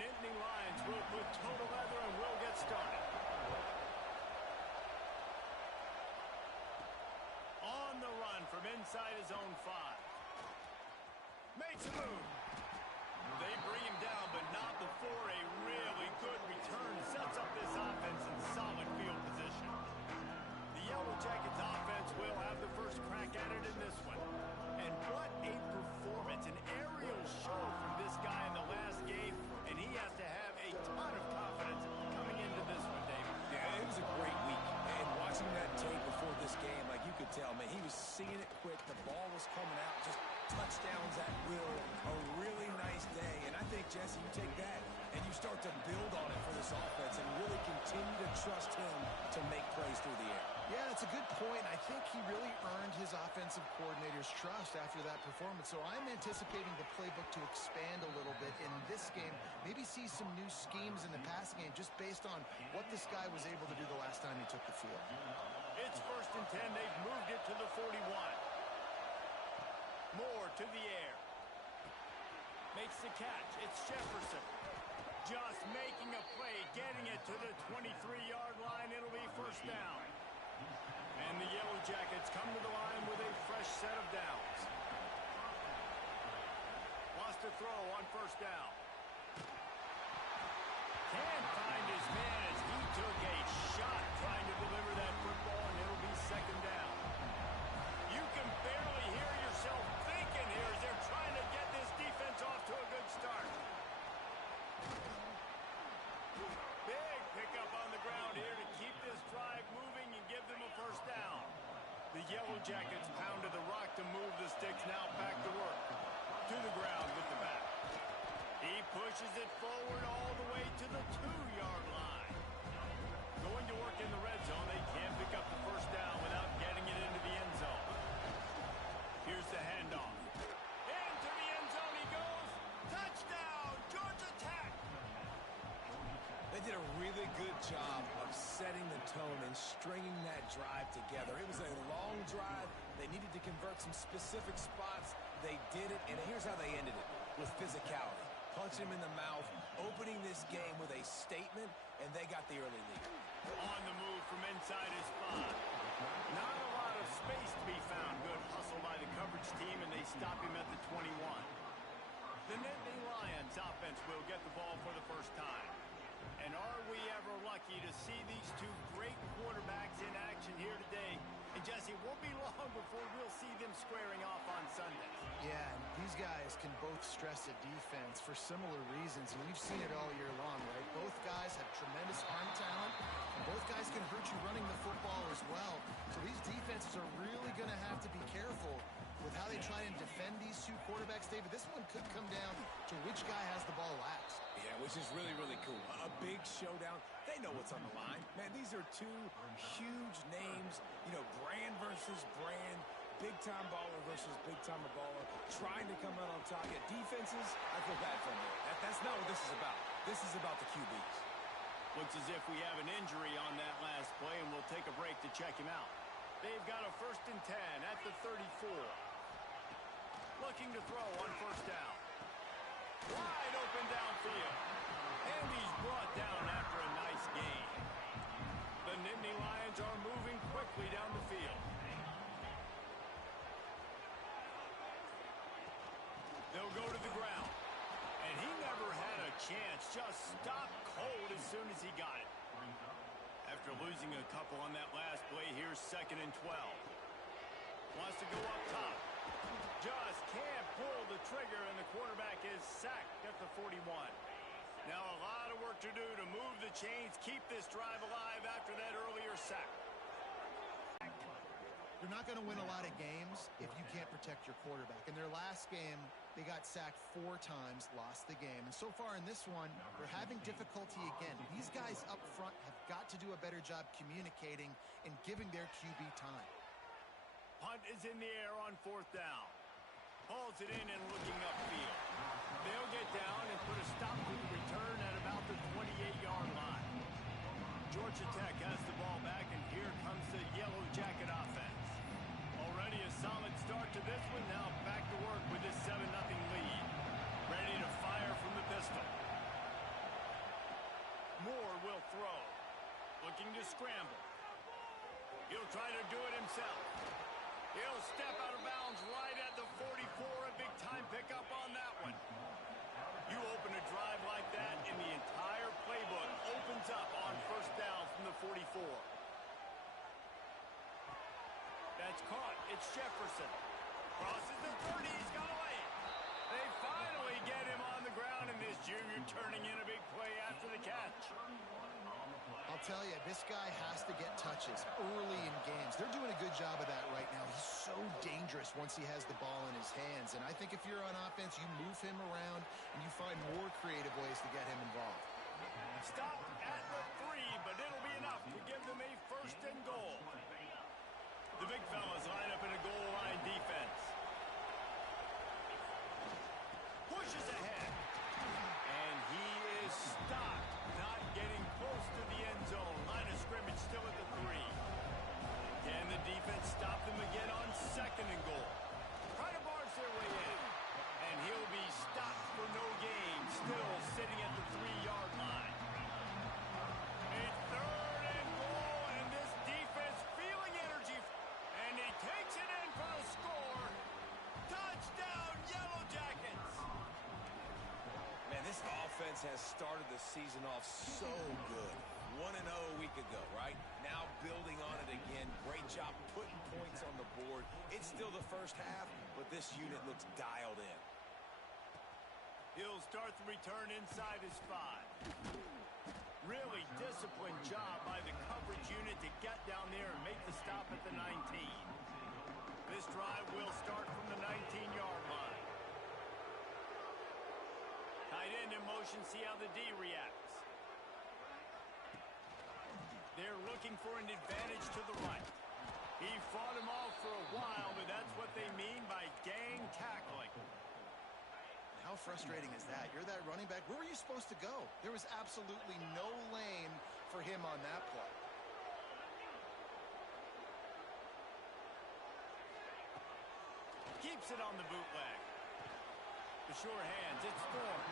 Nittany Lions will put total leather and will get started. On the run from inside his own 5. Makes a move. They bring him down, but not before a really good return sets up this offense in solid field position. The Yellow Jackets offense will have the first crack at it in this one. And what a performance, an aerial show from this guy in the last game, and he has to have a ton of confidence coming into this one, David. Yeah, it was a great week. And watching that tape before this game, like you could tell, man, he was seeing it quick. The ball was coming out, just touchdowns at will. A really nice day. And I think, Jesse, you take that and you start to build on it for this offense and really continue to trust him to make plays through the air. Yeah, that's a good point. I think he really earned his offensive coordinator's trust after that performance. So I'm anticipating the playbook to expand a little bit in this game. Maybe see some new schemes in the passing game just based on what this guy was able to do the last time he took the field. It's 1st and 10. They've moved it to the 41. Moore to the air. Makes the catch. It's Jefferson. Just making a play, getting it to the 23-yard line. It'll be first down. And the Yellow Jackets come to the line with a fresh set of downs. Wants to throw on first down. Can't find his man as he took a shot trying to deliver that football, and it'll be second down. You can barely hear yourself thinking here as they're trying to get this defense off to a good start. Big pickup on the ground here to keep this drive moving and give them a first down. The Yellow Jackets pounded the rock to move the sticks, now back to work. To the ground with the back. He pushes it forward all the way to the 2-yard line. Going to work in the red zone. They can't pick up the first down without getting it into the end zone. Here's the handoff. Into the end zone he goes. Touchdown, Georgia Tech. They did a really good job of setting the tone and stringing that drive together. It was a long drive. They needed to convert some specific spots. They did it, and here's how they ended it, with physicality. Punch him in the mouth, opening this game with a statement, and they got the early lead. On the move from inside his 5. Not a lot of space to be found. Good hustle by the coverage team, and they stop him at the 21. The Nittany Lions offense will get the ball for the first time. And are we ever lucky to see these two great quarterbacks in action here today? And Jesse, it won't be long before we'll see them squaring off on Sunday. Yeah, and these guys can both stress a defense for similar reasons, and we've seen it all year long, right? Both guys have tremendous arm talent, and both guys can hurt you running the football as well. So these defenses are really going to have to be careful with how they try and defend these two quarterbacks, David. This one could come down to which guy has the ball last. Yeah, which is really, really cool. A big showdown. They know what's on the line. Man, these are two huge names. You know, brand versus brand. Big-time baller versus big-time baller. Trying to come out on top. Yeah, defenses, I feel bad for them. That's not what this is about. This is about the QBs. Looks as if we have an injury on that last play, and we'll take a break to check him out. They've got a 1st and 10 at the 34. Looking to throw on first down. Wide open downfield. And he's brought down after a nice gain. The Nittany Lions are moving quickly down the field. They'll go to the ground. And he never had a chance. Just stopped cold as soon as he got it. After losing a couple on that last play, here's 2nd and 12. Wants to go up top. Just can't pull the trigger, and the quarterback is sacked at the 41. Now a lot of work to do to move the chains, keep this drive alive after that earlier sack. You're not going to win a lot of games if you can't protect your quarterback. In their last game, they got sacked 4 times, lost the game. And so far in this one, they're having difficulty again. These guys up front have got to do a better job communicating and giving their QB time. Punt is in the air on 4th down. Hauls it in and looking upfield. They'll get down and put a stop to the return at about the 28-yard line. Georgia Tech has the ball back, and here comes the Yellow Jacket offense. Already a solid start to this one. Now back to work with this 7-0 lead. Ready to fire from the pistol. Moore will throw. Looking to scramble. He'll try to do it himself. He'll step out of bounds right at the 44. A big time pickup on that one. You open a drive like that, and the entire playbook opens up on first down from the 44. That's caught. It's Jefferson. Crosses the 30. He's got away. They finally get him on the ground, and this junior turning in a big play after the catch. I'll tell you, this guy has to get touches early in games. They're doing a good job of that right now. He's so dangerous once he has the ball in his hands. And I think if you're on offense, you move him around and you find more creative ways to get him involved. Stop at the 3, but it'll be enough to give them a first and goal. The big fellas line up in a goal line defense. Pushes ahead. And he is stopped. Not getting close to the end zone. Line of scrimmage still at the 3. Can the defense stop them again on second and goal? Try to barge their way in. And he'll be stopped for no gain. Still sitting at the 3-yard line. A third and goal. And this defense feeling energy. And he takes it in for a score. Touchdown, Yellow Jackets. Man, this offense has started the season off so good. 1-0 a week ago, right? Now building on it again. Great job putting points on the board. It's still the first half, but this unit looks dialed in. He'll start the return inside his 5. Really disciplined job by the coverage unit to get down there and make the stop at the 19. This drive will start from the 19-yard line. Tight end in motion, see how the D reacts. They're looking for an advantage to the right. He fought him off for a while, but that's what they mean by gang tackling. How frustrating is that? You're that running back. Where were you supposed to go? There was absolutely no lane for him on that play. Keeps it on the bootleg. The sure hands, it's Thorne.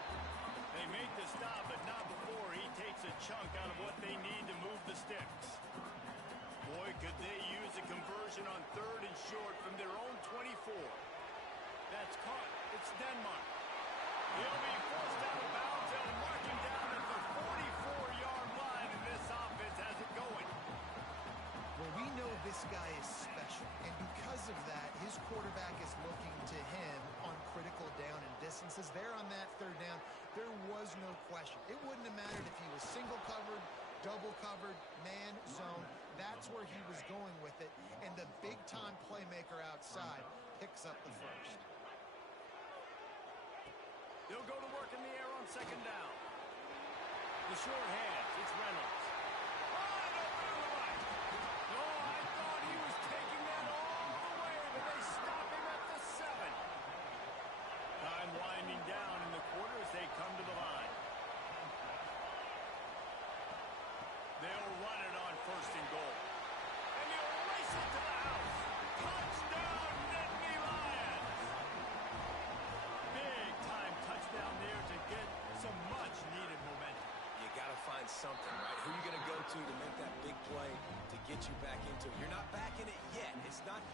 They make the stop, but not before he takes a chunk out of what they need to move the sticks. Boy, could they use a conversion on third and short from their own 24. That's caught. It's Denmark. He'll be forced out of bounds. They'll mark him down at the 44-yard line, and this offense has it going. Well, we know this guy is special, and because of that, his quarterback is looking to him on critical down and distances. There on that third down, there was no question. It wouldn't have mattered if he was single covered, double covered, man, zone. That's where he was going with it, and the big-time playmaker outside picks up the first. He'll go to work in the air on second down. The short hands, it's Reynolds. Wide open to the right. No, I thought he was taking that all the way, but they stop him at the 7. Time winding down in the quarter as they come to the line. They'll run it on first and goal. And he'll race it to the house. Touchdown, Nittany Lions. Big time touchdown there to get some much needed momentum. You got to find something, right? Who are you going to go to make that big play to get you back into it? You're not back in it yet. It's not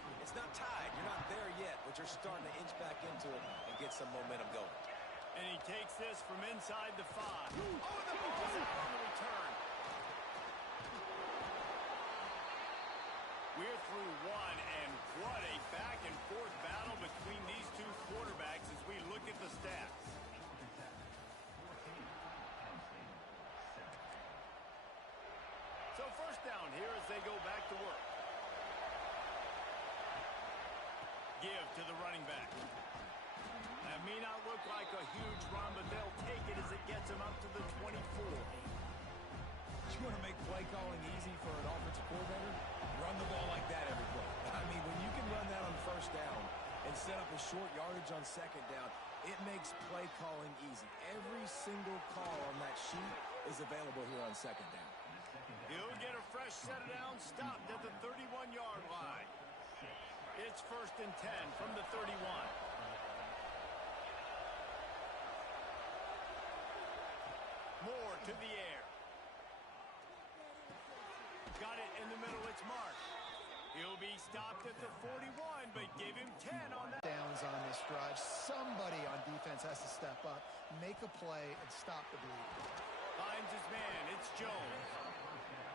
tied. You're not there yet, but you're starting to inch back into it and get some momentum going. And he takes this from inside the 5. Oh, and the ball's out on the return. We're through one, and what a back-and-forth battle between these two quarterbacks as we look at the stats. So first down here as they go back to work. Give to the running back. That may not look like a huge run, but they'll take it as it gets them up to the 24. You want to make play calling easy for an offensive coordinator? Run the ball like that every play. I mean, when you can run that on first down and set up a short yardage on second down, it makes play calling easy. Every single call on that sheet is available here on second down. He'll get a fresh set of downs, stopped at the 31-yard line. It's first and 10 from the 31. Moore to the air. smart. He'll be stopped at the 41, but give him 10 on that. Downs on this drive. Somebody on defense has to step up, make a play, and stop the bleed. Finds his man. It's Jones.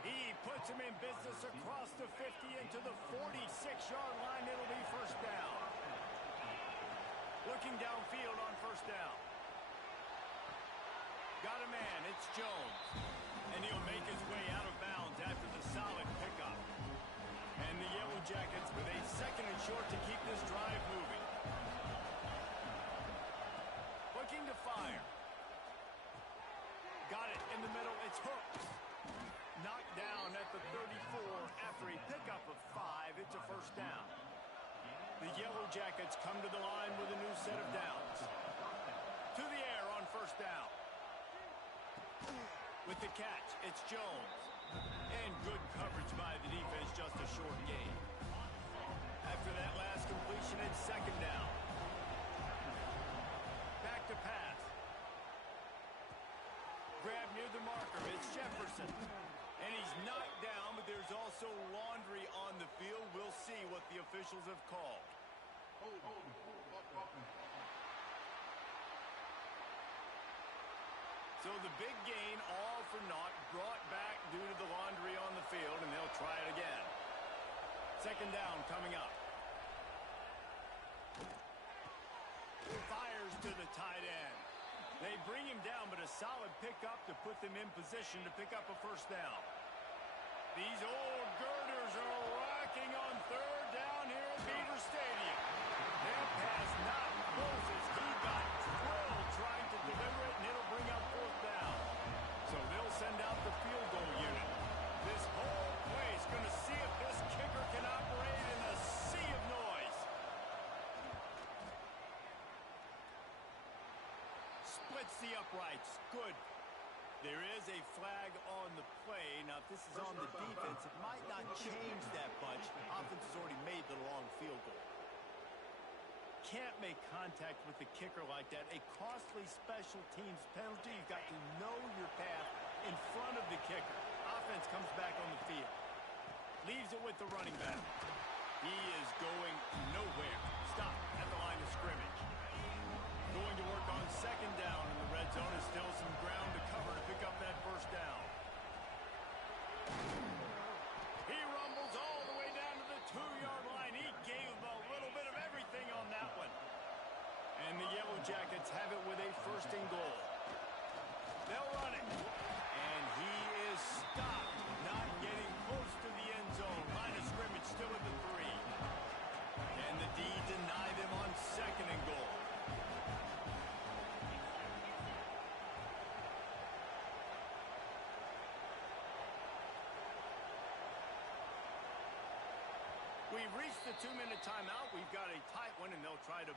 He puts him in business across the 50 into the 46-yard line. It'll be first down. Looking downfield on first down. Got a man. It's Jones. And he'll make his way out of bounds after the solid pickup. And the Yellow Jackets with a second and short to keep this drive moving. Looking to fire. Got it in the middle. It's Hooks. Knocked down at the 34 after a pickup of 5. It's a first down. The Yellow Jackets come to the line with a new set of downs. To the air on first down. With the catch, it's Jones. And good coverage by the defense, just a short gain. After that last completion, it's second down. Back to pass. Grab near the marker, it's Jefferson. And he's knocked down, but there's also laundry on the field. We'll see what the officials have called. So the big gain, all for naught, brought back due to the laundry on the field, and they'll try it again. Second down coming up. Fires to the tight end. They bring him down, but a solid pickup to put them in position to pick up a first down. These old girders are rocking on third down here at Beaver Stadium. Their pass not close as he got drilled trying to deliver it, and it'll bring up fourth down. So they'll send out the field goal unit. This whole place going to see if this kicker can operate in a sea of noise. Splits the uprights. Good. There is a flag on the play. Now, if this is on the defense, it might not change that much. Offense has already made the long field goal. Can't make contact with the kicker like that. A costly special teams penalty. You've got to know your path in front of the kicker. Offense comes back on the field. Leaves it with the running back. He is going nowhere. Stop at the line of scrimmage. Going to work on second down in the red zone. Is still some ground to cover to pick up that first down. He rumbles all the way down to the 2-yard line. He gave a little bit of everything on that one. And the Yellow Jackets have it with a first and goal. They'll run it. And he is stopped, not getting close to the end zone. Line of scrimmage still at the 3. And the D deny them on second and goal. We've reached the 2-minute timeout. We've got a tight one, and they'll try to...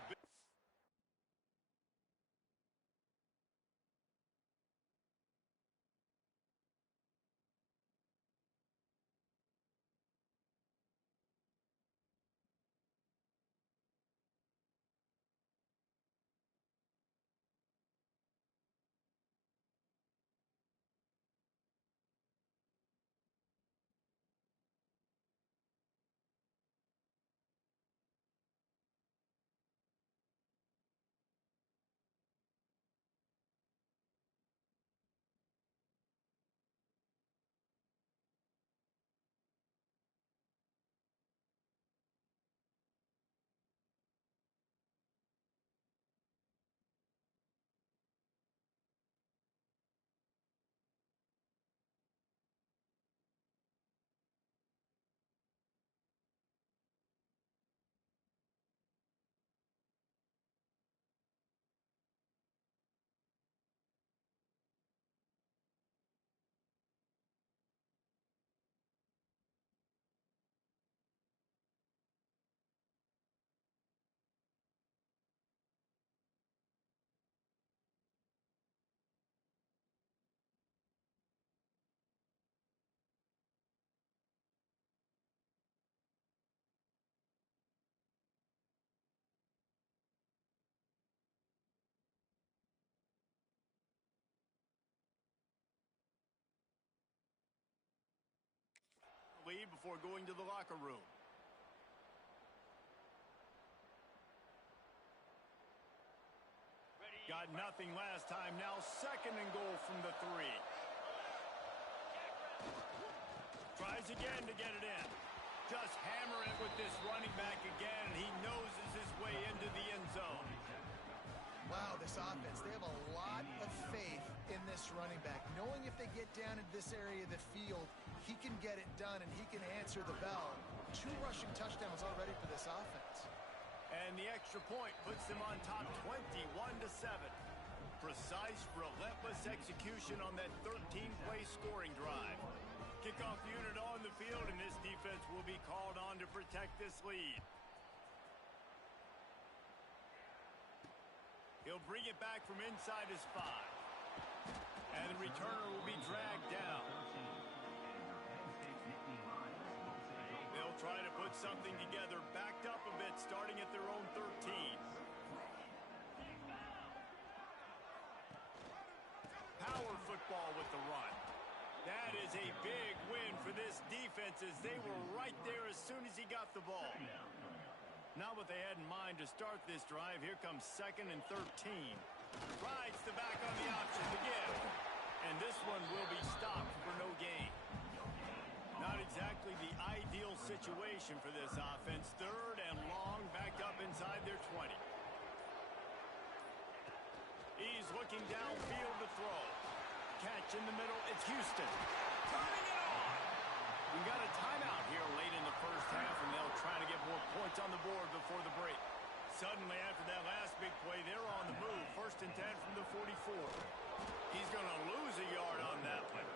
before going to the locker room. Got nothing last time. Now 2nd and goal from the 3. Tries again to get it in. Just hammer it with this running back again. He noses his way into the end zone. Wow, this offense, they have a lot of faith in this running back. Knowing if they get down into this area of the field, he can get it done and he can answer the bell. 2 rushing touchdowns already for this offense. And the extra point puts them on top 21-7. Precise, relentless execution on that 13-play scoring drive. Kickoff unit on the field, and this defense will be called on to protect this lead. He'll bring it back from inside his 5. And the returner will be dragged down. They'll try to put something together, backed up a bit, starting at their own 13. Power football with the run. That is a big win for this defense as they were right there as soon as he got the ball. Not what they had in mind to start this drive. Here comes 2nd and 13. Rides the back on the option to give. And this one will be stopped for no gain. Not exactly the ideal situation for this offense. 3rd and long, backed up inside their 20. He's looking downfield to throw. Catch in the middle. It's Houston. Turning it on. We got a timeout here late in the first half, and they'll try to get more points on the board before the break. Suddenly, after that last big play, they're on the move. 1st and 10 from the 44. He's going to lose a yard on that one.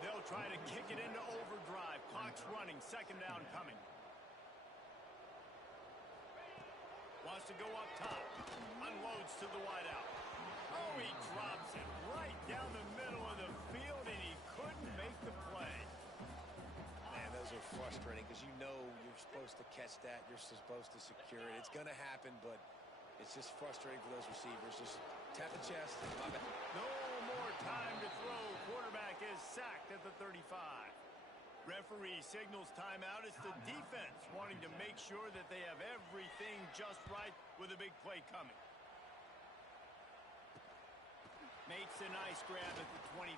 They'll try to kick it into overdrive. Clock's running. 2nd down coming. Wants to go up top. Unloads to the wideout. Oh, he drops it right down the middle of the field, and he couldn't make the play. Man, those are frustrating because you know you're supposed to catch that. You're supposed to secure it. It's going to happen, but it's just frustrating for those receivers. Just tap the chest. No more time to throw. Quarterback is sacked at the 35. Referee signals timeout. It's the defense wanting to make sure that they have everything just right with a big play coming. Makes a nice grab at the 25.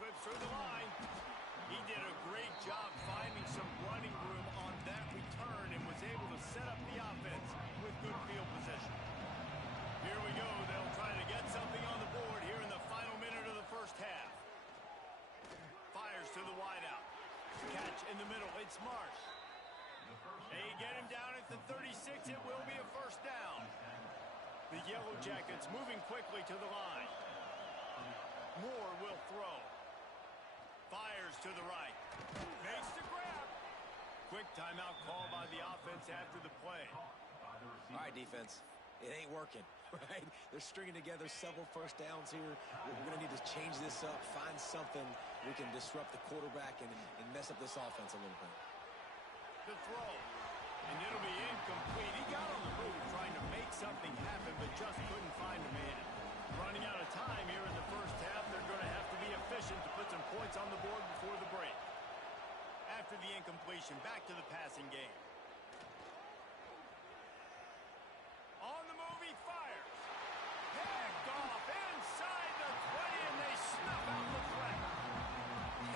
Slips through the line. He did a great job finding some running room on that return and was able to set up the offense with good field position. Here we go. They'll try to get something on the board here in the final minute of the first half. Fires to the wideout. Catch in the middle. It's Marsh. They get him down at the 36. It will be a 1st down. The Yellow Jackets moving quickly to the line. Moore will throw. Fires to the right. Makes the grab. Quick timeout call by the offense after the play. All right, defense. It ain't working, right? They're stringing together several 1st downs here. We're going to need to change this up, find something we can disrupt the quarterback and mess up this offense a little bit. The throw. And it'll be incomplete. He got on the move trying to make something happen, but just couldn't find a man. Running out of time here in the first half. They're going to have to be efficient to put some points on the board before the break. After the incompletion, back to the passing game. On the move, he fires. Picked off inside the 20, and they snuff out the threat.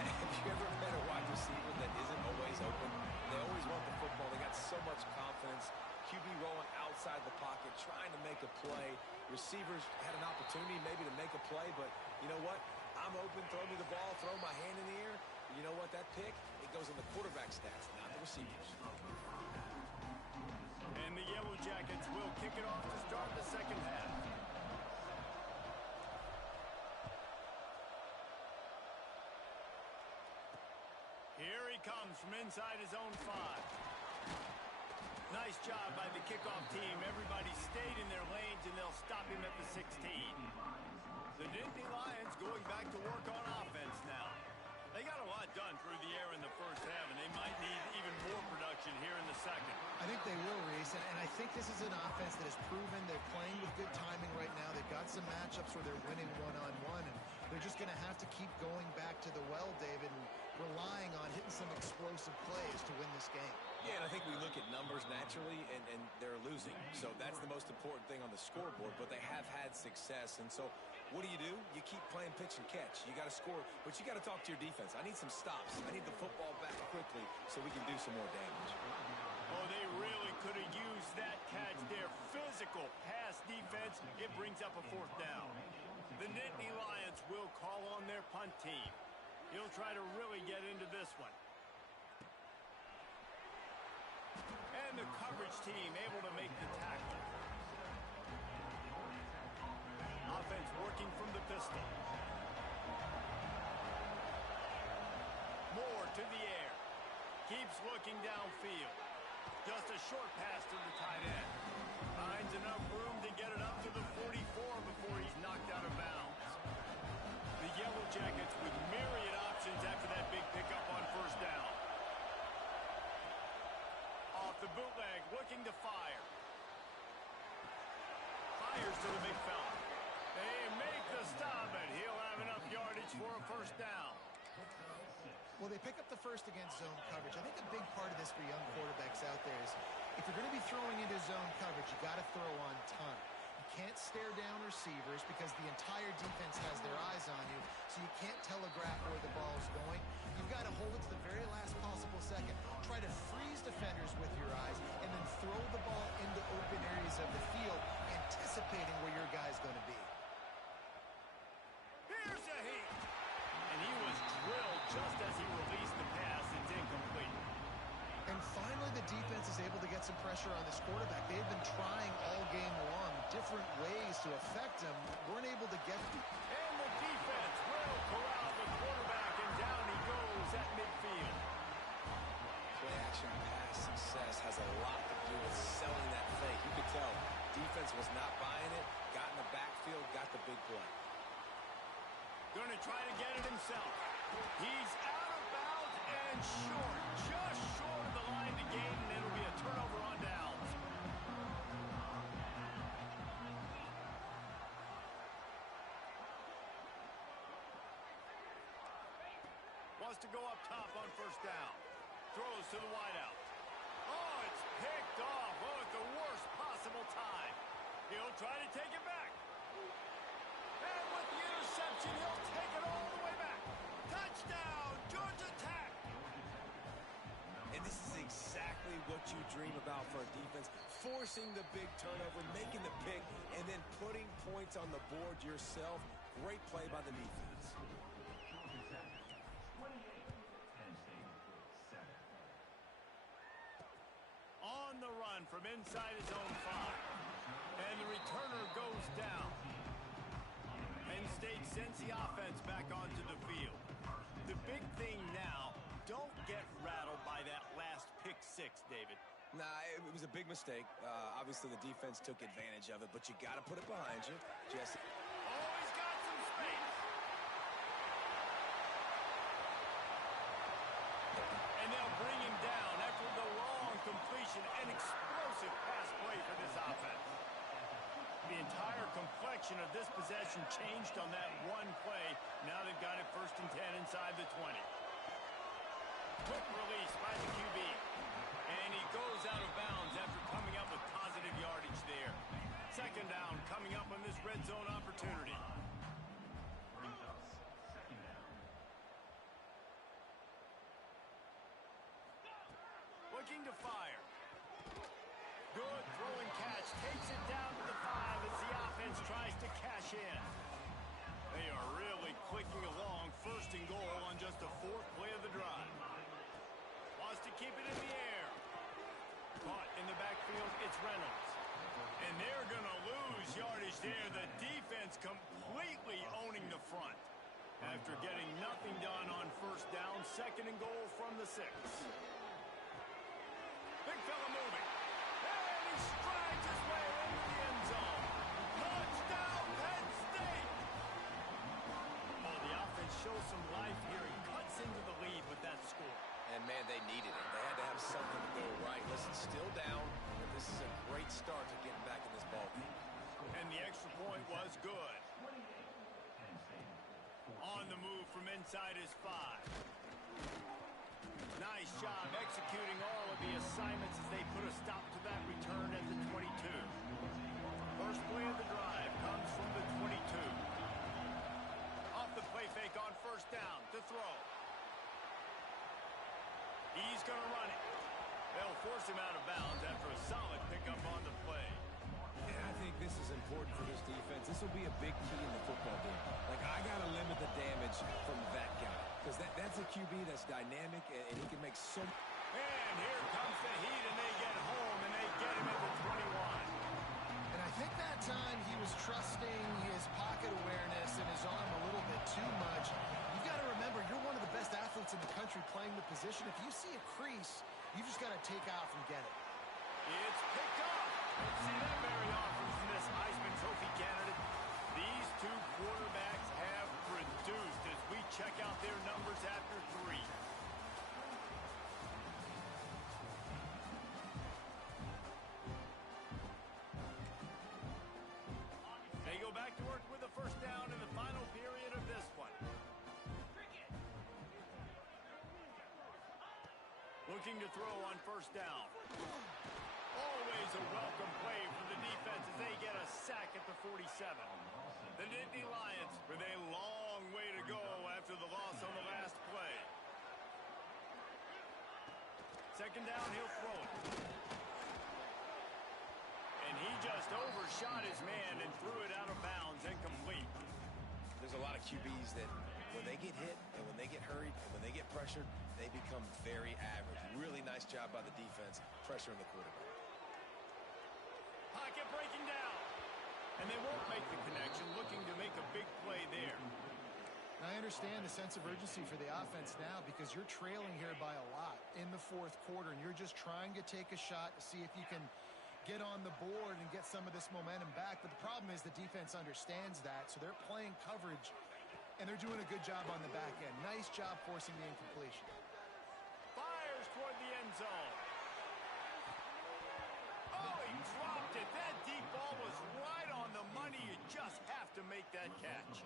Have you ever met a wide receiver that isn't always open? They always want the football. They got so much confidence. QB rolling outside the pocket, trying to make a play. Receivers had an opportunity maybe to make a play, but you know what? I'm open, throw me the ball, throw my hand in the air. You know what? That pick, it goes in the quarterback stats, not the receivers. And the Yellow Jackets will kick it off to start the 2nd half. Here he comes from inside his own 5. Nice job by the kickoff team. Everybody stayed in their lanes, and they'll stop him at the 16. The Nittany Lions going back to work on offense now. They got a lot done through the air in the first half, and they might need even more production here in the 2nd. I think they will, Reese, and I think this is an offense that has proven they're playing with good timing right now. They've got some matchups where they're winning one-on-one, and they're just going to have to keep going back to the well, David, and relying Yeah, and I think we look at numbers naturally, and they're losing. So that's the most important thing on the scoreboard, but they have had success. And so what do? You keep playing pitch and catch. You got to score, but you got to talk to your defense. I need some stops. I need the football back quickly so we can do some more damage. Oh, they really could have used that catch there. Physical pass defense. It brings up a 4th down. The Nittany Lions will call on their punt team. He'll try to really get into this one. And the coverage team able to make the tackle. Offense working from the pistol. Moore to the air. Keeps looking downfield. Just a short pass to the tight end. Finds enough room to get it up to the 44 before he's knocked out of bounds. The Yellow Jackets with myriad options after that big pickup on 1st down. Off the bootleg, looking to fire. Fires to the big fella. They make the stop, and he'll have enough yardage for a 1st down. Well, they pick up the first against zone coverage. I think a big part of this for young quarterbacks out there is if you're going to be throwing into zone coverage, you got to throw on time. You can't stare down receivers because the entire defense has their eyes on you, so you can't telegraph where the ball's going. You've got to hold it to the very last possible second. Try to freeze defenders with your eyes and then throw the ball into open areas of the field, anticipating where your guy's going to be. Here's a heat. And he was drilled just as he released the pass. It's incomplete. And finally, the defense is able to get some pressure on this quarterback. They've been trying all game long different ways to affect him. Weren't able to get them. And the defense will corral the quarterback, and down he goes at midfield. Play-action pass success has a lot to do with selling that fake. You could tell defense was not buying it, got in the backfield, got the big play. Going to try to get it himself. He's out of bounds and short, just short of the line to gain, and it'll be a turnover on downs. Wants to go up top on 1st down. Throws to the wideout. Oh, it's picked off. Oh, at the worst possible time. He'll try to take it back. And with the interception, he'll take it all the way back. Touchdown, Georgia Tech. And this is exactly what you dream about for a defense. Forcing the big turnover, making the pick, and then putting points on the board yourself. Great play by the defense. On the run from inside his own 5. And the returner goes down. Penn State sends the offense back onto the field. The big thing now, don't get rattled by that last pick 6, David. Nah, it was a big mistake. Obviously, the defense took advantage of it, but you got to put it behind you. Jesse. Oh, he's got some space. And they'll bring him down after the long completion. An explosive pass play for this offense. The entire complexion of this possession changed on that one play. Now they've got it 1st and 10 inside the 20. Quick release by the QB. And he goes out of bounds after coming up with positive yardage there. 2nd down coming up on this red zone opportunity. Looking to fire. Good throwing catch. Takes it down to the 5 as the offense tries to cash in. They are really clicking along. 1st and goal on just the 4th play of the drive. Wants to keep it in the air. Caught in the backfield, it's Reynolds. And they're going to lose yardage there. The defense completely owning the front. After getting nothing done on 1st down, 2nd and goal from the 6. Big fella moving. And he strides his way into the end zone. Touchdown, Penn State! Oh, the offense shows some life here and cuts into the lead with that score. And, man, they needed it. They had to have something to go right. Listen, still down, but this is a great start to getting back in this ballgame. And the extra point was good. On the move from inside his 5. Nice job executing all of the assignments. assignments as they put a stop to that return at the 22. First play of the drive comes from the 22. Off the play fake on first down to throw. He's going to run it. They'll force him out of bounds after a solid pickup on the play. And I think this is important for this defense. This will be a big key in the football game. Like, I got to limit the damage from that guy. Because that's a QB that's dynamic, and he can make so... And here comes the heat, and they get home, and they get him at the 21. And I think that time he was trusting his pocket awareness and his arm a little bit too much. You've got to remember, you're one of the best athletes in the country playing the position. If you see a crease, you just got to take off and get it. It's picked up. Don't see that very often from this Heisman Trophy candidate. These two quarterbacks have produced as we check out their numbers after 3. They go back to work with a first down in the final period of this one. Looking to throw on first down. Always a welcome play for the defense as they get a sack at the 47. The Nittany Lions with a long way to go after the loss on the last play. Second down, he'll throw it. And he just overshot his man and threw it out of bounds and complete. There's a lot of QBs that when they get hit and when they get hurried and when they get pressured, they become very average. Really nice job by the defense pressuring the quarterback. Pocket breaking down. And they won't make the connection, looking to make a big play there. And I understand the sense of urgency for the offense now because you're trailing here by a lot in the fourth quarter, and you're just trying to take a shot to see if you can get on the board and get some of this momentum back. But the problem is the defense understands that, so they're playing coverage, and they're doing a good job on the back end. Nice job forcing the incompletion. Fires toward the end zone. Oh, he dropped it. That deep ball was right on the money. You just have to make that catch.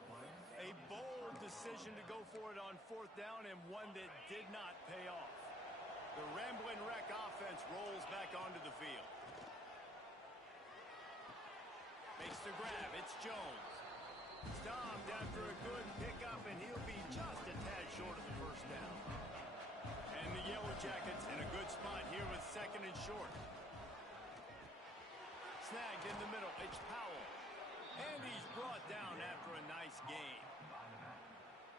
A bold decision to go for it on fourth down, and one that did not pay off. The Ramblin' Wreck offense rolls back onto the field. Makes the grab. It's Jones. Stopped after a good pickup, and he'll be just a tad short of the first down. And the Yellow Jackets in a good spot here with second and short. Snagged in the middle. It's Powell. And he's brought down after a nice gain.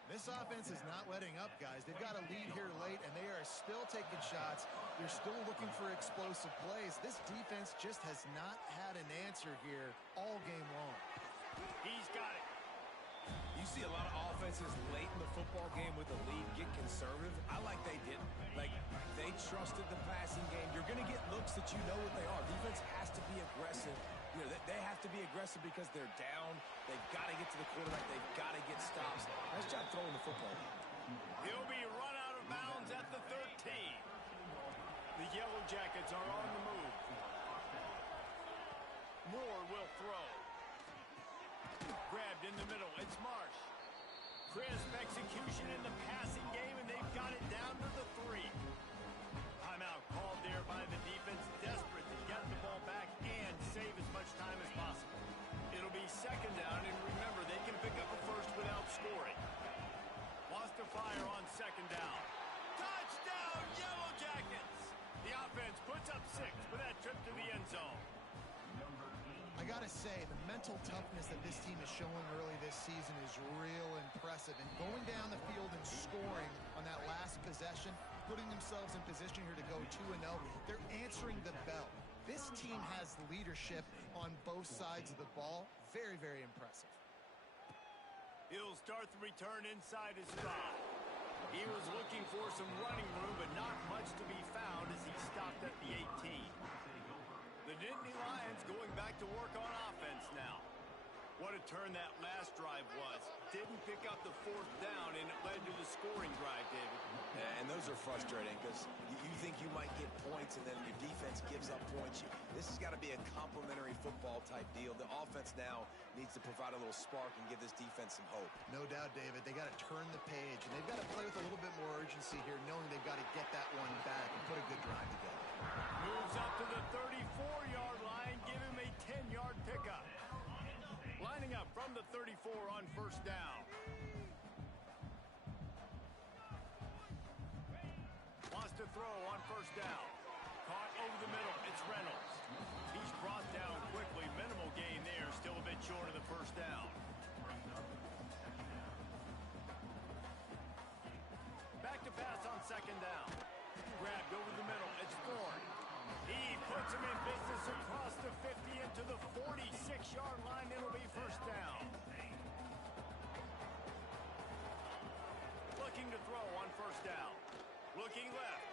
This offense is not letting up, guys. They've got a lead here late, and they are still taking shots. They're still looking for explosive plays. This defense just has not had an answer here all game long. He's got it. You see a lot of offenses late in the football game with the lead get conservative. I like they didn't. Like, they trusted the passing game. You're going to get looks that you know what they are. Defense has to be aggressive. You know, they have to be aggressive because they're down. They've got to get to the quarterback. They've got to get stops. Nice job throwing the football. He'll be run out of bounds at the 13. The Yellow Jackets are on the move. Moore will throw. Grabbed in the middle. It's Marsh. Crisp execution in the passing game, and they've got it down to the 3. Timeout called there by the defense, desperate to get the ball back and save as much time as possible. It'll be second down, and remember, they can pick up a first without scoring. Wants to fire on second down. Touchdown, Yellow Jackets! The offense puts up 6 for that trip to the end zone. I gotta say, the mental toughness that this team is showing early this season is real impressive. And going down the field and scoring on that last possession, putting themselves in position here to go 2-0, they're answering the bell. This team has leadership on both sides of the ball. Very, very impressive. He'll start the return inside his stride. He was looking for some running room, but not much to be found as he stopped at the 18. The Nittany Lions going back to work on offense now. What a turn that last drive was. Didn't pick up the fourth down, and it led to the scoring drive, David. Yeah, and those are frustrating because you think you might get points, and then your defense gives up points. This has got to be a complementary football type deal. The offense now needs to provide a little spark and give this defense some hope. No doubt, David. They got to turn the page, and they've got to play with a little bit more urgency here, knowing they've got to get that one back and put a good drive together. Moves up to the 34-yard line, give him a 10-yard pickup. Lining up from the 34 on first down. Wants to throw on first down. Caught over the middle. It's Reynolds. He's brought down quickly. Minimal gain there. Still a bit short of the first down. Back to pass on second down. Grabbed over the middle. It's Ford. He puts him in business across the 50 into the 46-yard line. It'll be first down. Looking to throw on first down. Looking left.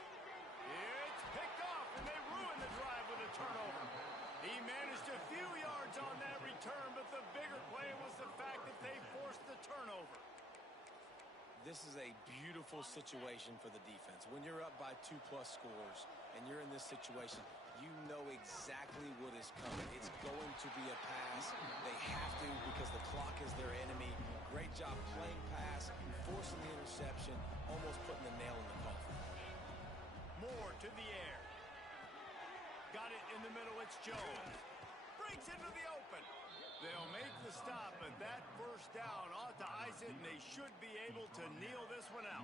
It's picked off, and they ruin the drive with a turnover. He managed a few yards on that return, but the bigger play was the fact that they forced the turnover. This is a beautiful situation for the defense. When you're up by 2+ scores and you're in this situation, you know exactly what is coming. It's going to be a pass. They have to because the clock is their enemy. Great job playing pass, forcing the interception, almost putting the nail in the coffin. Moore to the air. Got it in the middle. It's Jones. Breaks into the open. They'll make the stop, but that first down ought to ice it, and they should be able to kneel this one out.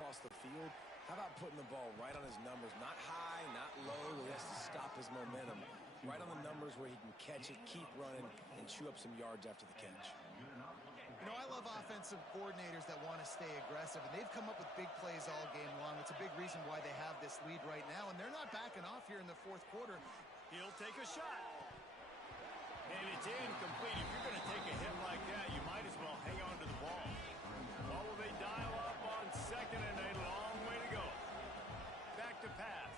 Across the field, how about putting the ball right on his numbers? Not high, not low, where he has to stop his momentum. Right on the numbers where he can catch it, keep running, and chew up some yards after the catch. You know, I love offensive coordinators that want to stay aggressive, and they've come up with big plays all game long. It's a big reason why they have this lead right now, and they're not backing off here in the fourth quarter. He'll take a shot. And it's incomplete. If you're going to take a hit like that, you might as well hang on to the ball. What will they dial up on second, and a long way to go. Back to pass.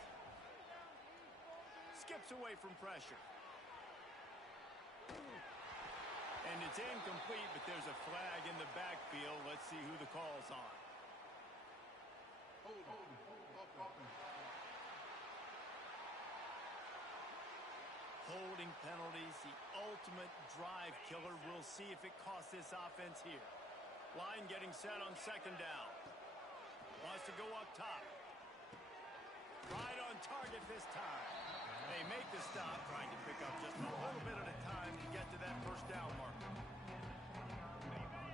Skips away from pressure. And it's incomplete, but there's a flag in the backfield. Let's see who the call's on. Holding penalties, the ultimate drive killer. We'll see if it costs this offense here. Line getting set on second down. Wants to go up top. Right on target this time. They make the stop, trying to pick up just a little bit at a time to get to that first down marker.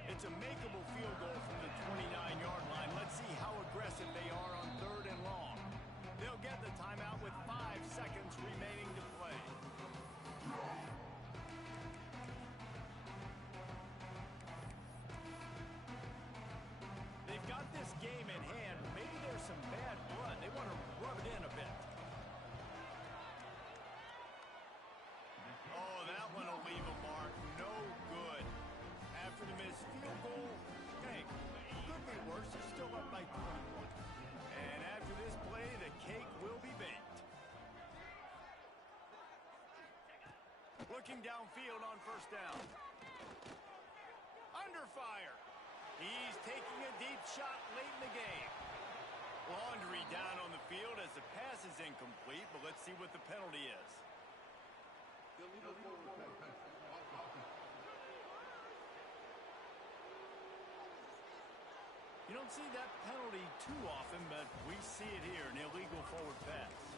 It's a makeable field goal from the 29-yard line. Let's see how aggressive they are on third and long. They'll get the timeout with 5 seconds remaining to play. They've got this game in hand. Maybe there's some bad blood. They want to rub it in a bit. Oh, that one will leave a mark. No good. After the missed field goal, hey, could be worse. They're still up by 21. And after this play, the cake will be baked. Looking downfield on first down. Under fire. He's taking a deep shot late in the game. Laundry down on the field as the pass is incomplete, but let's see what the penalty is. You don't see that penalty too often, but we see it here, an illegal forward pass.